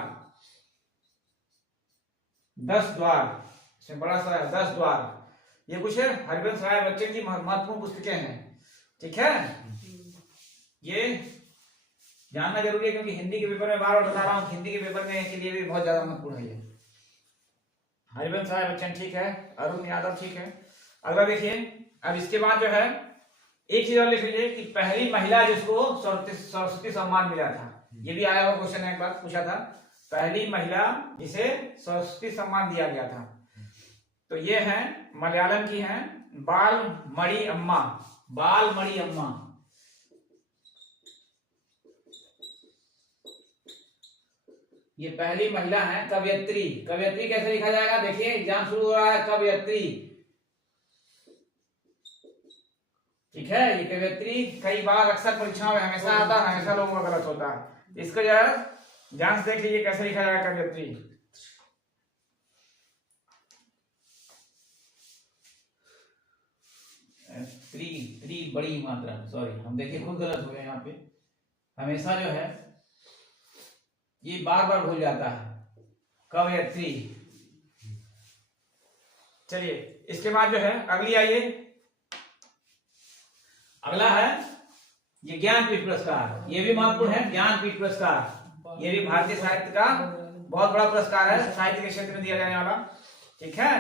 10 द्वार, इसमें बड़ा सा है 10 द्वार। ये कुछ है हरिवंश राय बच्चन की महत्वपूर्ण पुस्तकें हैं। ठीक है, ये जानना जरूरी है, क्योंकि हिंदी के पेपर में बार बार बता रहा हूं, हिंदी के पेपर में के लिए भी बहुत ज्यादा महत्वपूर्ण है ये। हरिवंश राय बच्चन ठीक है, अरुण यादव ठीक है। अगला देखिए, अब इसके बाद जो है एक चीज और लिख लीजिए कि पहली महिला जिसको सरस्वती सम्मान मिला था। ये भी आया हुआ क्वेश्चन है, एक बार पूछा था, पहली महिला जिसे सरस्वती सम्मान दिया गया था। तो ये है मलयालम की हैं बालमणि अम्मा। बालमणि अम्मा, ये पहली महिला है कवयत्री। कवयत्री कैसे लिखा जाएगा? देखिए एग्जाम शुरू हो रहा है, कवयत्री। ठीक है, ये कवयत्री कई बार अक्सर परीक्षाओं में हमेशा आता है, हमेशा लोगों का गलत होता है। इसको जो है ध्यान से देख लीजिए कैसे लिखा जाएगा कवयत्री। त्री बड़ी मात्रा, सॉरी हम देखिए खुद गलत हो गए यहाँ पे। हमेशा जो है ये बार बार भूल जाता है, कवयत्री। चलिए, इसके बाद जो है अगली आइए, अगला है ये ज्ञानपीठ पुरस्कार। ये भी महत्वपूर्ण है, ज्ञानपीठ पुरस्कार। ये भी भारतीय साहित्य का बहुत बड़ा पुरस्कार है, साहित्य के क्षेत्र में दिया जाने वाला। ठीक है,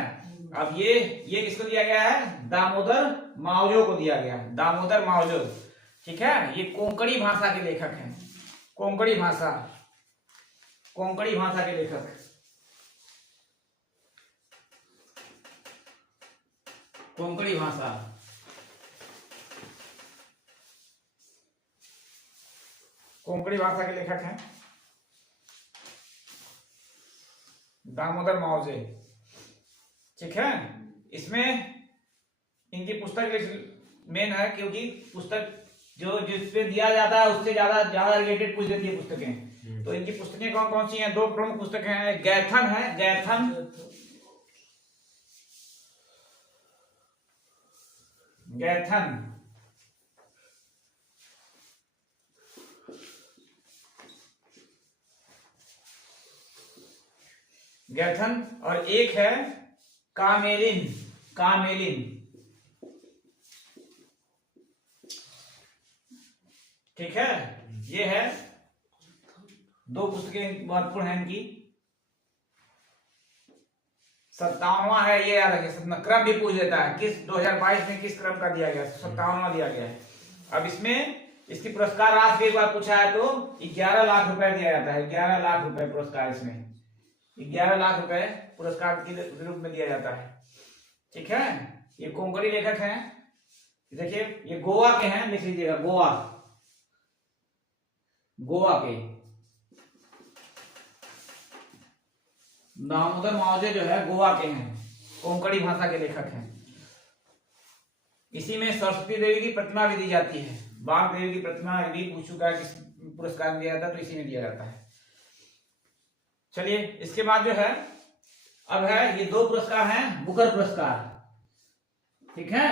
अब ये किसको दिया गया है? दामोदर मावजो को दिया गया है, दामोदर मावजो। ठीक है, ये कोंकणी भाषा के लेखक हैं। कोंकणी भाषा, कोंकणी भाषा के लेखक। कोंकणी भाषा, कोंकणी भाषा के लेखक हैं दामोदर मावजे। ठीक है, इसमें इनकी पुस्तक मेन है, क्योंकि पुस्तक जो जिसपे दिया जाता है उससे ज्यादा रिलेटेड पूछ देती है पुस्तकें। तो इनकी पुस्तकें कौन कौन सी हैं? दो प्रमुख पुस्तकें हैं, गैथन है, गैथन, गैथन, गैथन, और एक है कामेलिन। कामेलिन, ठीक है, ये है दो पुस्तकें महत्वपूर्ण हैं इनकी। 57वां है, ये याद रखिए। क्रम भी पूछ लेता है किस 2022 में किस क्रम का दिया गया, 57वां दिया गया है। अब इसमें इसकी पुरस्कार राशि एक बार पूछा है तो 11 लाख रुपए दिया जाता है। 11 लाख रुपए पुरस्कार, इसमें 11 लाख रुपए पुरस्कार के रूप में दिया जाता है। ठीक है, ये कोंकणी लेखक हैं, देखिए ये गोवा के हैं, लिख लीजिएगा गोवा, गोवा के दामोदर मावजे जो है गोवा के हैं, कोंकणी भाषा के लेखक हैं। इसी में सरस्वती देवी की प्रतिमा भी दी जाती है, बाघ देवी की प्रतिमा भी पूछ चुका है किस पुरस्कार में दिया जाता है, तो इसी में दिया जाता है। चलिए इसके बाद जो है अब है ये 2 पुरस्कार हैं बुकर पुरस्कार। ठीक है,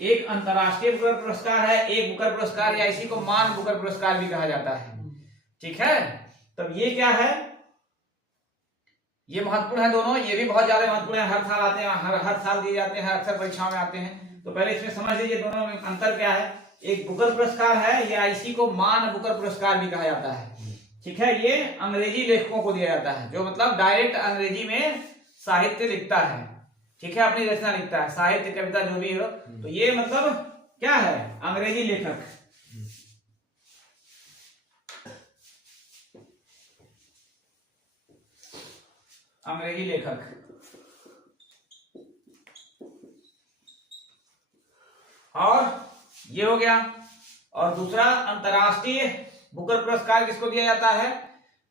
एक अंतरराष्ट्रीय बुकर पुरस्कार है, एक बुकर पुरस्कार या इसी को मान बुकर पुरस्कार भी कहा जाता है। ठीक है, तब ये क्या है, ये महत्वपूर्ण है दोनों, ये भी बहुत ज्यादा महत्वपूर्ण है, हर साल आते हैं, हर साल दिए जाते हैं, अक्सर परीक्षाओं में आते हैं। तो पहले इसमें समझ लीजिए दोनों में अंतर क्या है। एक बुकर पुरस्कार है या इसी को मान बुकर पुरस्कार भी कहा जाता है। ठीक है, ये अंग्रेजी लेखकों को दिया जाता है जो मतलब डायरेक्ट अंग्रेजी में साहित्य लिखता है। ठीक है, अपनी रचना लिखता है, साहित्य कविता जो भी हो, तो ये मतलब क्या है, अंग्रेजी लेखक। अंग्रेजी लेखक। और ये हो गया। और दूसरा अंतरराष्ट्रीय बुकर पुरस्कार किसको दिया जाता है,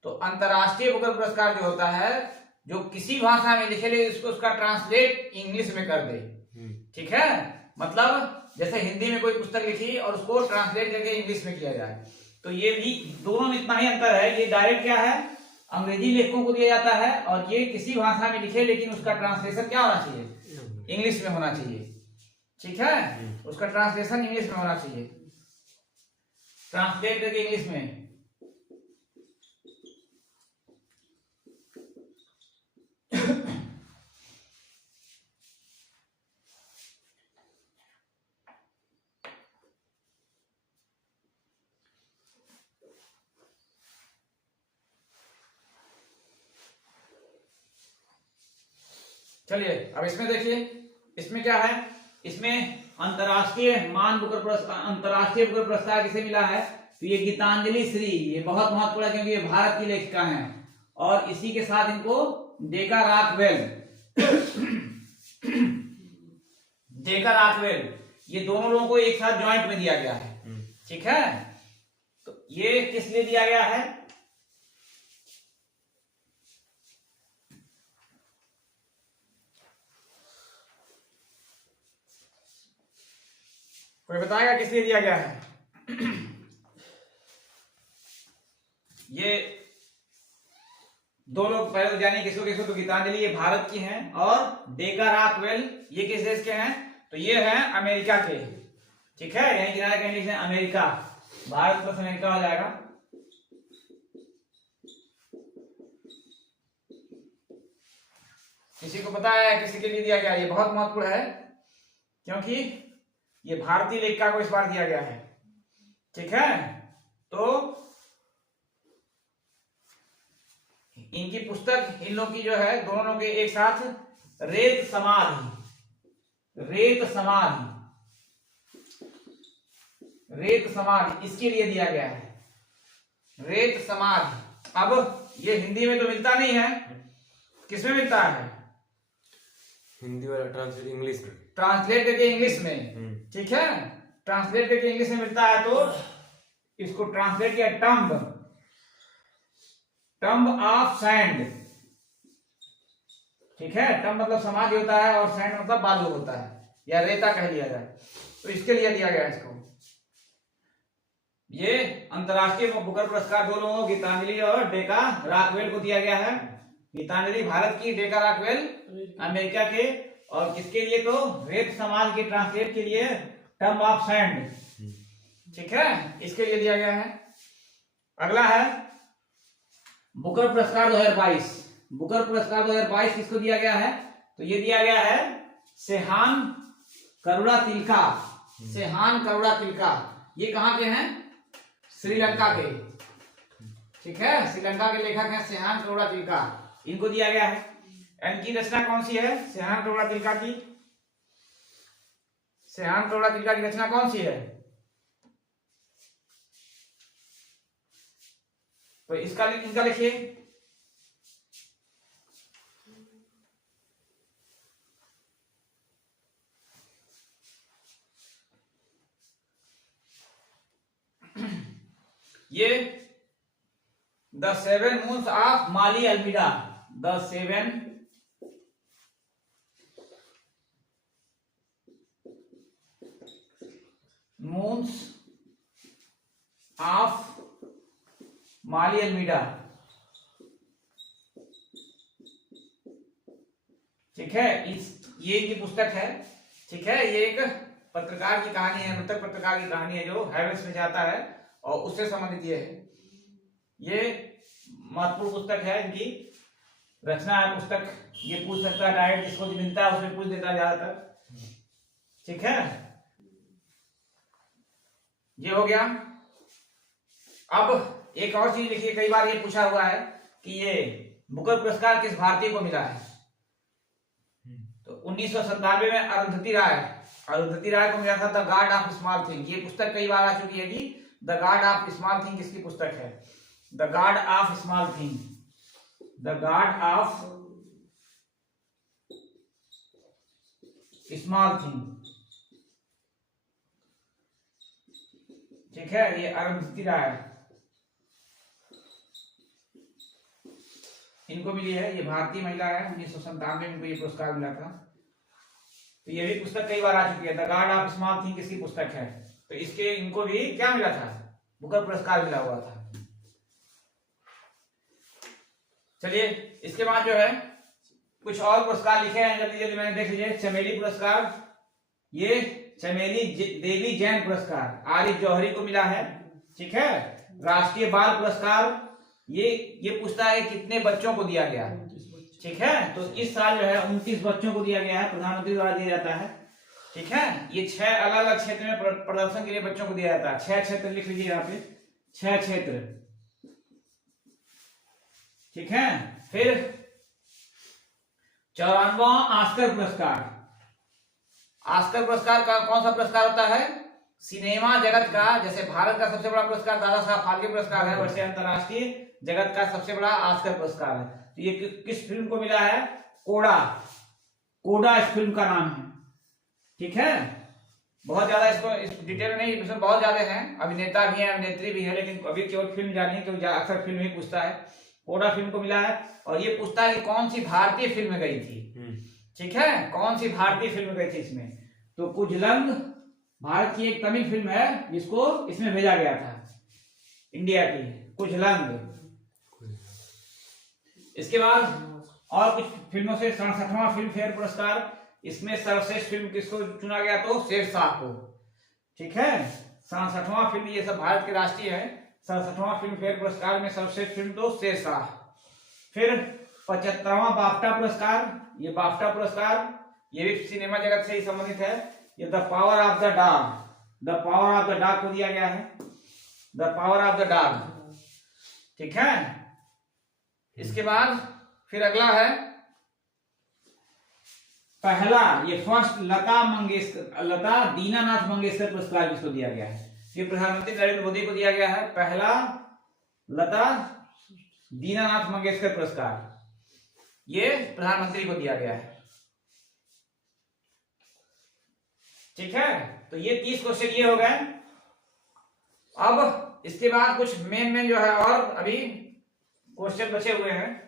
तो अंतरराष्ट्रीय बुकर पुरस्कार जो होता है जो किसी भाषा में लिखे ले उसको उसका ट्रांसलेट इंग्लिश में कर दे। ठीक है, मतलब जैसे हिंदी में कोई पुस्तक लिखी और उसको ट्रांसलेट करके इंग्लिश में किया जाए, तो ये भी दोनों में इतना ही अंतर है। ये डायरेक्ट क्या है, अंग्रेजी लेखकों को दिया जाता है, और ये किसी भाषा में लिखे लेकिन उसका ट्रांसलेशन क्या होना चाहिए, इंग्लिश में होना चाहिए। ठीक है, उसका ट्रांसलेशन इंग्लिश में होना चाहिए, ट्रांसलेट करके इंग्लिश में। चलिए अब इसमें देखिए, इसमें क्या है, इसमें अंतरराष्ट्रीय मान बुकर पुरस्कार, अंतरराष्ट्रीय बुकर पुरस्कार किसे मिला है, तो ये गीतांजलि श्री, ये बहुत महत्वपूर्ण है क्योंकि ये भारत की लेखिका हैं, और इसी के साथ इनको डेका राकवेल, डेका राकवेल, ये दोनों लोगों को एक साथ ज्वाइंट में दिया गया है। ठीक है, तो ये किस लिए दिया गया है, कोई बताएगा किस लिए दिया गया है? ये दो लोग पहले तो जानिए किसको किसको, तो गीतांजलि ये भारत की हैं, और डेका राकवेल ये किस देश के हैं, तो ये हैं अमेरिका के। ठीक है, यही किनारे कहीं लिखना है अमेरिका, भारत प्लस अमेरिका हो जाएगा। किसी को पता है किसी के लिए दिया गया, ये बहुत महत्वपूर्ण है क्योंकि ये भारतीय लेखिका को इस बार दिया गया है। ठीक है, तो इनकी पुस्तक, इन लोग की जो है, दोनों के एक साथ रेत समाधि, रेत समाधि, रेत समाधि, इसके लिए दिया गया है, रेत समाधि। अब ये हिंदी में तो मिलता नहीं है, किसमें मिलता है, हिंदी वाला ट्रांसलेट इंग्लिश में, ट्रांसलेट करके इंग्लिश में। ठीक है, ट्रांसलेट करके इंग्लिश में मिलता है, तो इसको ट्रांसलेट किया टम्ब, टम्ब ऑफ सैंड। ठीक है, टम्ब मतलब समाधि होता है और सैंड मतलब बालू होता है या रेता कह लिया जाए, तो इसके लिए दिया गया इसको। ये अंतरराष्ट्रीय बुकर पुरस्कार दो लोगों, गीतांजलि और डेका राकवेल को दिया गया है। गीतांजलि भारत की, डेका राकवेल अमेरिका के, और किसके लिए, तो रेत समाज के ट्रांसलेट के लिए टम्ब ऑफ सैंड। ठीक है, इसके लिए दिया गया है। अगला है बुकर पुरस्कार 2022। बुकर पुरस्कार 2022 किसको दिया गया है, तो ये दिया गया है सेहान करुणा तिलका, सेहान करुणा तिलका। ये कहां के हैं, श्रीलंका के। ठीक है, श्रीलंका के लेखक हैं सेहान करुणा तिलका, इनको दिया गया है। इनकी रचना कौन सी है? सेहान करुणा तिलका की। सेहान करुणा तिलका की रचना कौन सी है? तो इनका लिखिए। ये the seven moons of Mali Almeida. The seven moons of Mali Almeida. ठीक है, ये इनकी पुस्तक है। ठीक है, ये एक पत्रकार की कहानी है, मृतक पत्रकार की कहानी है जो हैवेल्स में जाता है और उससे संबंधित ये है। ये महत्वपूर्ण पुस्तक है, इनकी रचना है पुस्तक। ये पूछ सकता है डायरेक्ट, जिसको मिलता है उसमें पूछ देता है ज्यादातर। ठीक है, ये हो गया। अब एक और चीज लिखिए, कई बार ये पूछा हुआ है कि ये बुकर पुरस्कार किस भारतीय को मिला है। तो 1997 में अरुंधति राय को मिला था the God of small thing. ये पुस्तक कई बार आ चुकी है जी। The God of small thing किसकी पुस्तक है? The God of small thing. The God of small thing. ठीक है, ये अरुंधति राय इनको मिली है। ये भारतीय महिला है, 1997 में इनको ये पुरस्कार मिला था। तो ये भी पुस्तक कई बार आ चुकी है। The God of small thing किसकी पुस्तक है? तो इसके इनको भी क्या मिला था? बुकर पुरस्कार मिला हुआ था। चलिए, इसके बाद जो है कुछ और पुरस्कार लिखे हैं, जल्दी जल्दी मैंने देख लीजिए। चमेली पुरस्कार, ये चमेली देवी जैन पुरस्कार आरिफ जौहरी को मिला है। ठीक है, राष्ट्रीय बाल पुरस्कार ये पूछता है कितने बच्चों को दिया गया। ठीक है, तो इस साल जो है 29 बच्चों को दिया गया है, प्रधानमंत्री द्वारा दिया जाता है। ठीक है, ये 6 अलग अलग क्षेत्र में प्रदर्शन के लिए बच्चों को दिया जाता है। 6 क्षेत्र लिख लीजिए यहाँ पे, 6 क्षेत्र। ठीक है, फिर 94वां ऑस्कर पुरस्कार। ऑस्कर पुरस्कार का कौन सा पुरस्कार होता है? सिनेमा जगत का, जैसे भारत का सबसे बड़ा पुरस्कार दादा साहब फाल्के पुरस्कार है, वैसे अंतरराष्ट्रीय जगत का सबसे बड़ा ऑस्कर पुरस्कार है। तो ये किस फिल्म को मिला है? कोडा। कोडा इस फिल्म का नाम है। ठीक है, बहुत ज्यादा इसको इस डिटेल में नहीं, इसमें बहुत ज्यादा हैं, अभिनेता भी हैं, अभिनेत्री भी है, लेकिन अभी केवल फिल्म जानी है क्योंकि अक्सर फिल्म ही पूछता है। कोडा फिल्म को मिला है। और ये पूछता है कि कौन सी भारतीय फिल्म गई थी। ठीक है, कौन सी भारतीय फिल्म गई थी इसमें? तो कुजलंग भारत की एक तमिल फिल्म है जिसको इसमें भेजा गया था, इंडिया की, कुजलंग। इसके बाद और कुछ फिल्मों से 67वां फिल्म फेयर पुरस्कार, इसमें सर्वश्रेष्ठ फिल्म किसको चुना गया? तो शेरशाह को। ठीक है, 67वां फिल्म, ये सब भारत के राष्ट्रीय है। 67वां फिल्म फेयर पुरस्कार में सर्वश्रेष्ठ फिल्म तो शेरशाह। फिर 75वां बाफ्टा पुरस्कार, ये बाफ्टा पुरस्कार ये भी सिनेमा जगत से ही संबंधित है। ये the power of the dog, the power of the dog को दिया गया है, the power of the dog. ठीक है, इसके बाद फिर अगला है पहला, ये फर्स्ट लता दीनानाथ मंगेशकर पुरस्कार जिसको दिया गया है। ये प्रधानमंत्री नरेंद्र मोदी को दिया गया है, पहला लता दीनानाथ मंगेशकर पुरस्कार, ये प्रधानमंत्री को दिया गया है। ठीक है, तो ये 30 क्वेश्चन ये हो गए। अब इसके बाद कुछ मेन जो है और अभी क्वेश्चन बचे हुए हैं।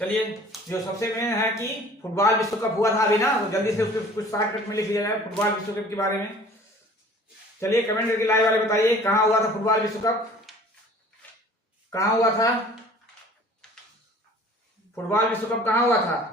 चलिए, जो सबसे मेन है कि फुटबॉल विश्व कप हुआ था अभी ना, तो जल्दी से उसके कुछ शॉर्टकट में लिख लिया जाए फुटबॉल विश्व कप के बारे में। चलिए, कमेंट करके लाइव वाले बताइए कहां हुआ था फुटबॉल विश्व कप, कहां हुआ था फुटबॉल विश्व कप, कहां हुआ था?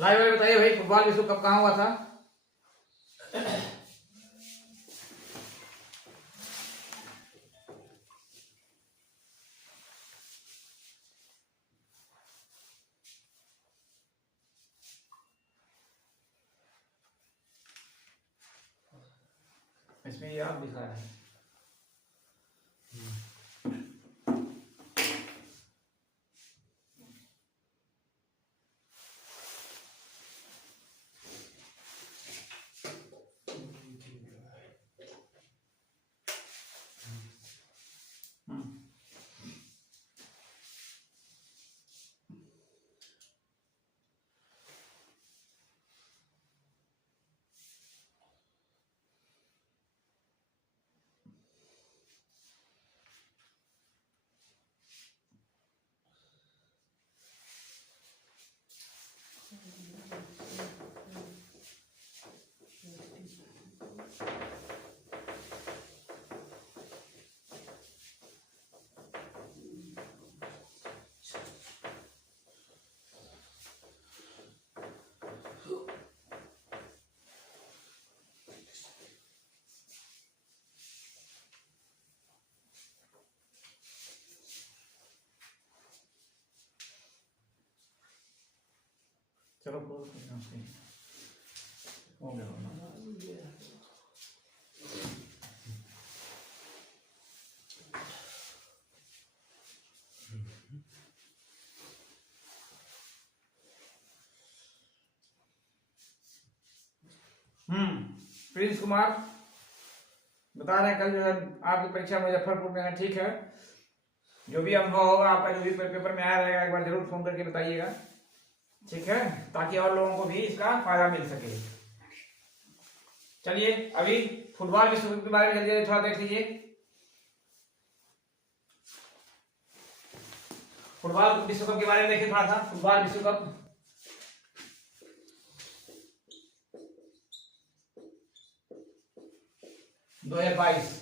लाइव वाले बताइए भाई, फुटबॉल विश्व कप कहाँ हुआ था? इसमें ये आप दिखा रहे हैं। चलो हो गया। प्रिंस कुमार बता रहे हैं कल जो है आपकी परीक्षा मुजफ्फरपुर में है। ठीक है, जो भी अनुभव होगा आपका, जो भी पेपर में आया रहेगा, एक बार जरूर फोन करके बताइएगा। ठीक है, ताकि और लोगों को भी इसका फायदा मिल सके। चलिए अभी फुटबॉल विश्व कप के बारे में जल्दी थोड़ा देख लीजिए। फुटबॉल विश्व कप के बारे में देखिए थोड़ा सा। फुटबॉल विश्व कप 2022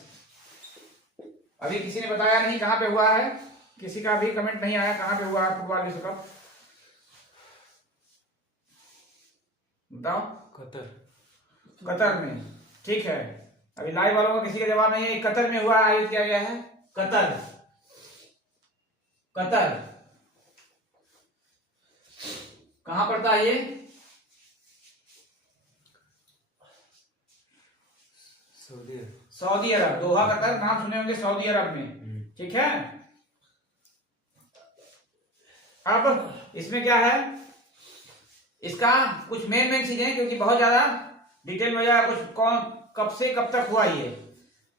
अभी किसी ने बताया नहीं कहां पे हुआ है, किसी का भी कमेंट नहीं आया कहां पे हुआ है फुटबॉल विश्व कप, बताओ। कतर में। ठीक है, अभी लाइव वालों का किसी का जवाब नहीं है। कतर में हुआ, आयोजित किया गया है। कतर कहां पड़ता है ये? सऊदी अरब। दोहा कतर नाम सुने होंगे, सऊदी अरब में। ठीक है, अब इसमें क्या है, इसका कुछ मेन चीजें, क्योंकि बहुत ज्यादा डिटेल में जाएगा। कुछ कौन कब से कब तक हुआ, ये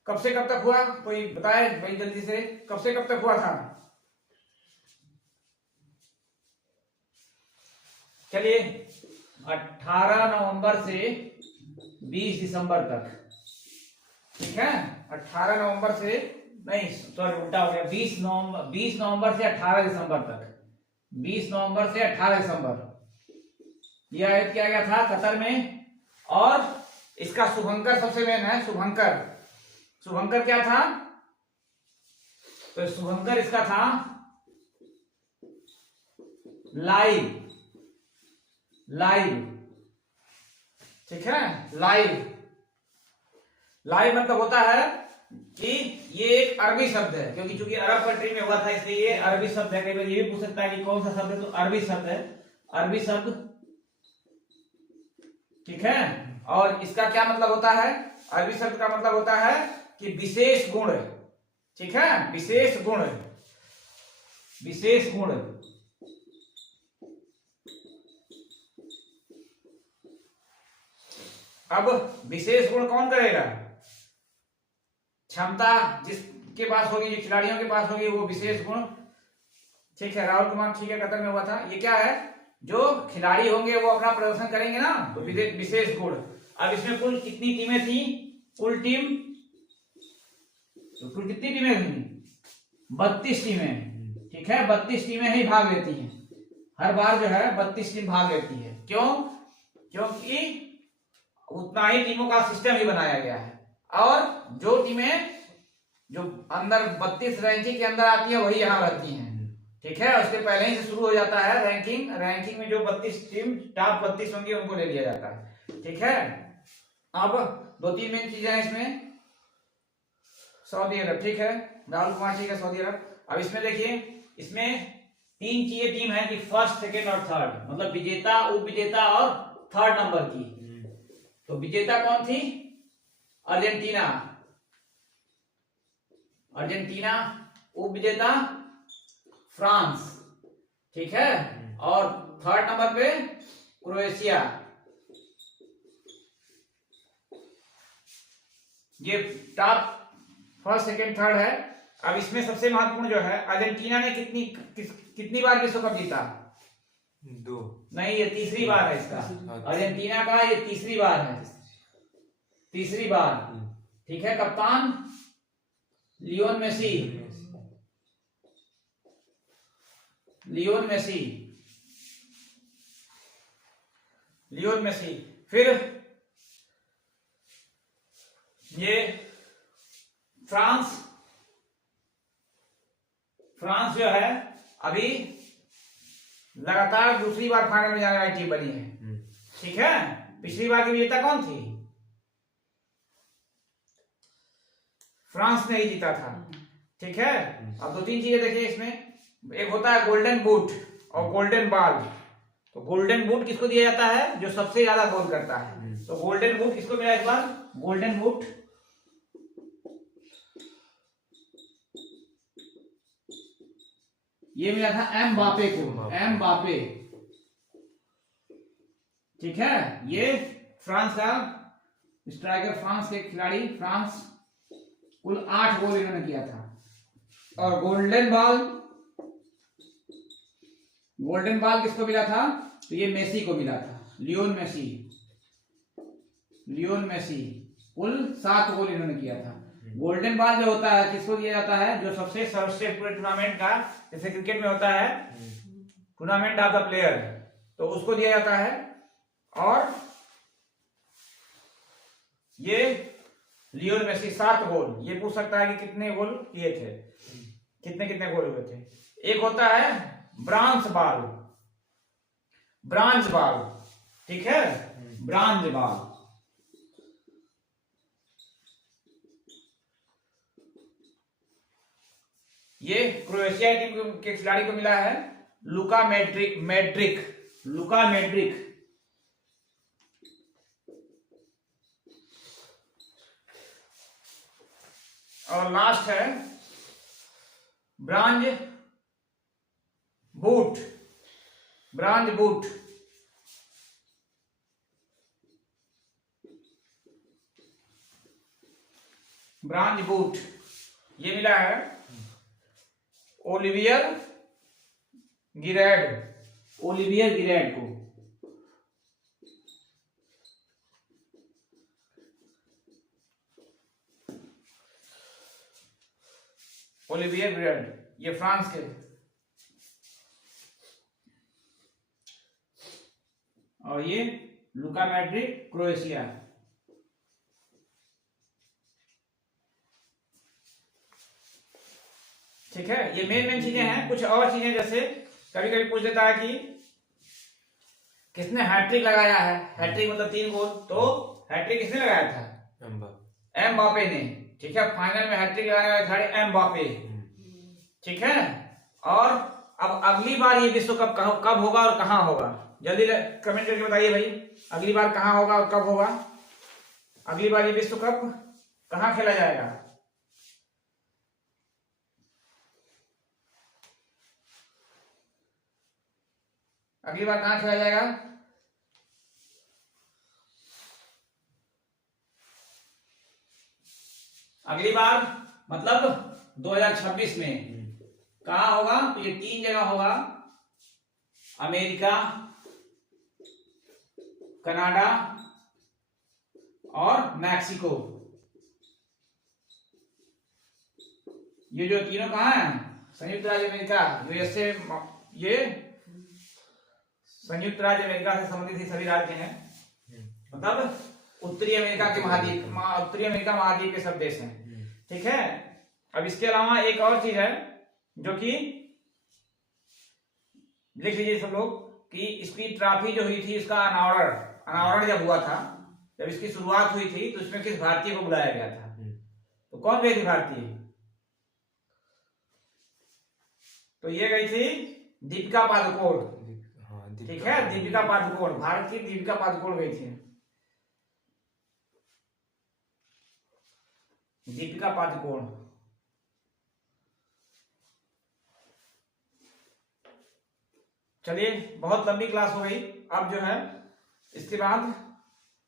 कब से कब तक हुआ, कोई बताए भाई जल्दी से, कब से कब तक हुआ था? चलिए 18 नवंबर से 20 दिसंबर तक। ठीक है, 18 नवंबर से, नहीं सॉरी उल्टा हो गया, 20 नवंबर से 18 दिसंबर तक। 20 नवंबर से 18 दिसंबर यह आयोजित किया गया था कतर में। और इसका शुभंकर सबसे मेन है। शुभंकर क्या था? तो शुभंकर इसका था लाइव। ठीक है, लाइव मतलब होता है कि ये एक अरबी शब्द है, क्योंकि चूंकि अरब कंट्री में हुआ था इसलिए ये अरबी शब्द है। कई बार ये भी पूछ सकता है कि कौन सा शब्द है, तो अरबी शब्द है, अरबी शब्द। ठीक है, और इसका क्या मतलब होता है? अरबी शब्द का मतलब होता है कि विशेष गुण। ठीक है, विशेष गुण। अब विशेष गुण कौन करेगा? क्षमता जिसके पास होगी, जो खिलाड़ियों के पास होगी, वो विशेष गुण। ठीक है, राहुल कुमार ठीक है, कतर में हुआ था। ये क्या है? जो खिलाड़ी होंगे वो अपना प्रदर्शन करेंगे ना, तो विशेष गुण। अब इसमें कुल कितनी टीमें थी? कुल कितनी टीमें थी? 32 टीमें। ठीक है, 32 टीमें ही भाग लेती हैं। हर बार जो है 32 टीम भाग लेती है। क्यों? क्योंकि उतना ही टीमों का सिस्टम ही बनाया गया है। और जो टीमें जो अंदर 32 रैंकिंग के अंदर आती है वही यहाँ रहती हैं। ठीक है, उसके पहले ही से शुरू हो जाता है रैंकिंग। रैंकिंग में जो 32 टीम टॉप 32 होंगी उनको ले लिया जाता है। ठीक है, अब दो तीन मेन चीजें हैं इसमें। सऊदी अरब, ठीक है, राहुल कुमार जी का सऊदी अरब। अब इसमें देखिए, इसमें तीन चीजें टीम है कि फर्स्ट, सेकेंड और थर्ड, मतलब विजेता, उप विजेता और थर्ड नंबर की। तो विजेता कौन थी? अर्जेंटीना। अर्जेंटीना, उप विजेता फ्रांस। ठीक है, और थर्ड नंबर पे क्रोएशिया। ये टॉप फर्स्ट, सेकेंड, थर्ड है। अब इसमें सबसे महत्वपूर्ण जो है, अर्जेंटीना ने कितनी बार विश्व कप जीता? 2। नहीं, ये तीसरी बार है इसका। अर्जेंटीना का ये तीसरी बार है, तीसरी बार। ठीक है, कप्तान Lionel Messi. Lionel Messi, Lionel Messi. फिर ये फ्रांस, फ्रांस जो है अभी लगातार दूसरी बार फाइनल में जाने वाली टीम बनी है। ठीक है, पिछली बार की विजेता कौन थी? फ्रांस ने ही जीता था। ठीक है, अब दो तीन चीजें देखिए इसमें। एक होता है गोल्डन बूट और गोल्डन बॉल। तो गोल्डन बूट किसको दिया जाता है? जो सबसे ज्यादा गोल करता है। तो गोल्डन बूट किसको मिला इस बार? गोल्डन बूट ये मिला था एमबापे को, एमबापे। ठीक है, ये फ्रांस का स्ट्राइकर, फ्रांस के खिलाड़ी, फ्रांस कुल 8 गोल इन्होंने किया था। और गोल्डन बॉल, गोल्डन बॉल किसको मिला था? तो ये मेसी को मिला था, लियोन मेसी। लियोन मेसी कुल 7 गोल इन्होंने किया था। गोल्डन बॉल जो होता है किसको दिया जाता है? जो सबसे सर्वश्रेष्ठ पूरे टूर्नामेंट का, जैसे क्रिकेट में होता है टूर्नामेंट ऑफ द प्लेयर, तो उसको दिया जाता है। और ये लियोन मेसी 7 गोल। ये पूछ सकता है कि कितने गोल किए थे, कितने कितने गोल हुए थे। एक होता है ब्रांज बॉल, ब्रांज बॉल। ठीक है, ब्रांज बॉल। ये क्रोएशिया टीम के खिलाड़ी को मिला है, लुका मैड्रिक, मैड्रिक, लुका मैड्रिक। और लास्ट है bronze boot, bronze boot. Bronze boot ये मिला है ओलिवियर गिरैड, ओलिवियर गिरैड को। ओलिवियर गिरैड ये फ्रांस के, और ये लुका मैड्रिक क्रोएशिया। ठीक है, ये मेन चीजें हैं। कुछ और चीजें जैसे कभी कभी पूछ देता है कि किसने हैट्रिक लगाया है? हैट्रिक मतलब 3 गोल। तो हैट्रिक किसने लगाया था? एमबापे ने। ठीक है, फाइनल में हैट्रिक लगाने वाले खिलाड़ी एमबापे। ठीक है, और अब अगली बार ये विश्व कप कब होगा और कहां होगा? जल्दी कमेंट करके बताइए भाई, अगली बार कहां होगा और कब होगा? अगली बार ये विश्व कप कहां खेला जाएगा? अगली बार कहां खेला जाएगा? अगली बार मतलब 2026 में कहां होगा? तो ये 3 जगह होगा, अमेरिका, कनाडा और मैक्सिको। ये जो तीनों कहां है? संयुक्त राज्य अमेरिका, यूएसए। ये संयुक्त राज्य अमेरिका से संबंधित सभी राज्य हैं, मतलब उत्तरी अमेरिका के महाद्वीप, उत्तरी अमेरिका महाद्वीप के सब देश हैं। ठीक है, अब इसके अलावा एक और चीज है जो कि लिख लीजिए सब लोग कि इसकी ट्रॉफी जो हुई थी, इसका अनावरण जब हुआ था, जब इसकी शुरुआत हुई थी, तो इसमें किस भारतीय को बुलाया गया था? तो कौन गई थी भारतीय? तो ये गई थी दीपिका पादुकोण। ठीक है, दीपिका पादुकोण, भारत की दीपिका पादुकोण गई थी, दीपिका पादुकोण। चलिए, बहुत लंबी क्लास हो गई। अब जो है इसके बाद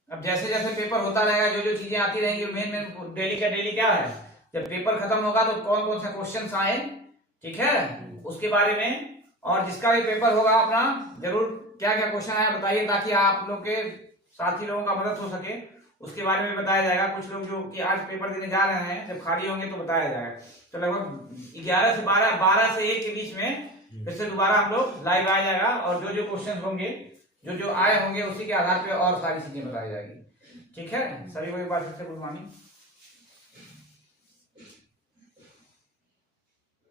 अब जैसे जैसे पेपर होता रहेगा, जो जो चीजें आती रहेंगी, मेन डेली क्या है, जब पेपर खत्म होगा तो कौन कौन से क्वेश्चन आए, ठीक है, उसके बारे में, और जिसका भी पेपर होगा अपना जरूर क्या क्या क्वेश्चन आया बताइए, ताकि आप लोग के साथी लोगों का मदद हो सके, उसके बारे में बताया जाएगा। कुछ लोग जो कि आज पेपर देने जा रहे हैं, जब खाली होंगे तो बताया जाएगा। तो लगभग 11 से 12 से 1 के बीच में फिर से दोबारा हम लोग लाइव आ जाएगा, और जो जो क्वेश्चन होंगे, जो जो आए होंगे, उसी के आधार पे और सारी चीजें बताई जाएगी। ठीक है, सभी को एक बार फिर से गुड मॉर्निंग।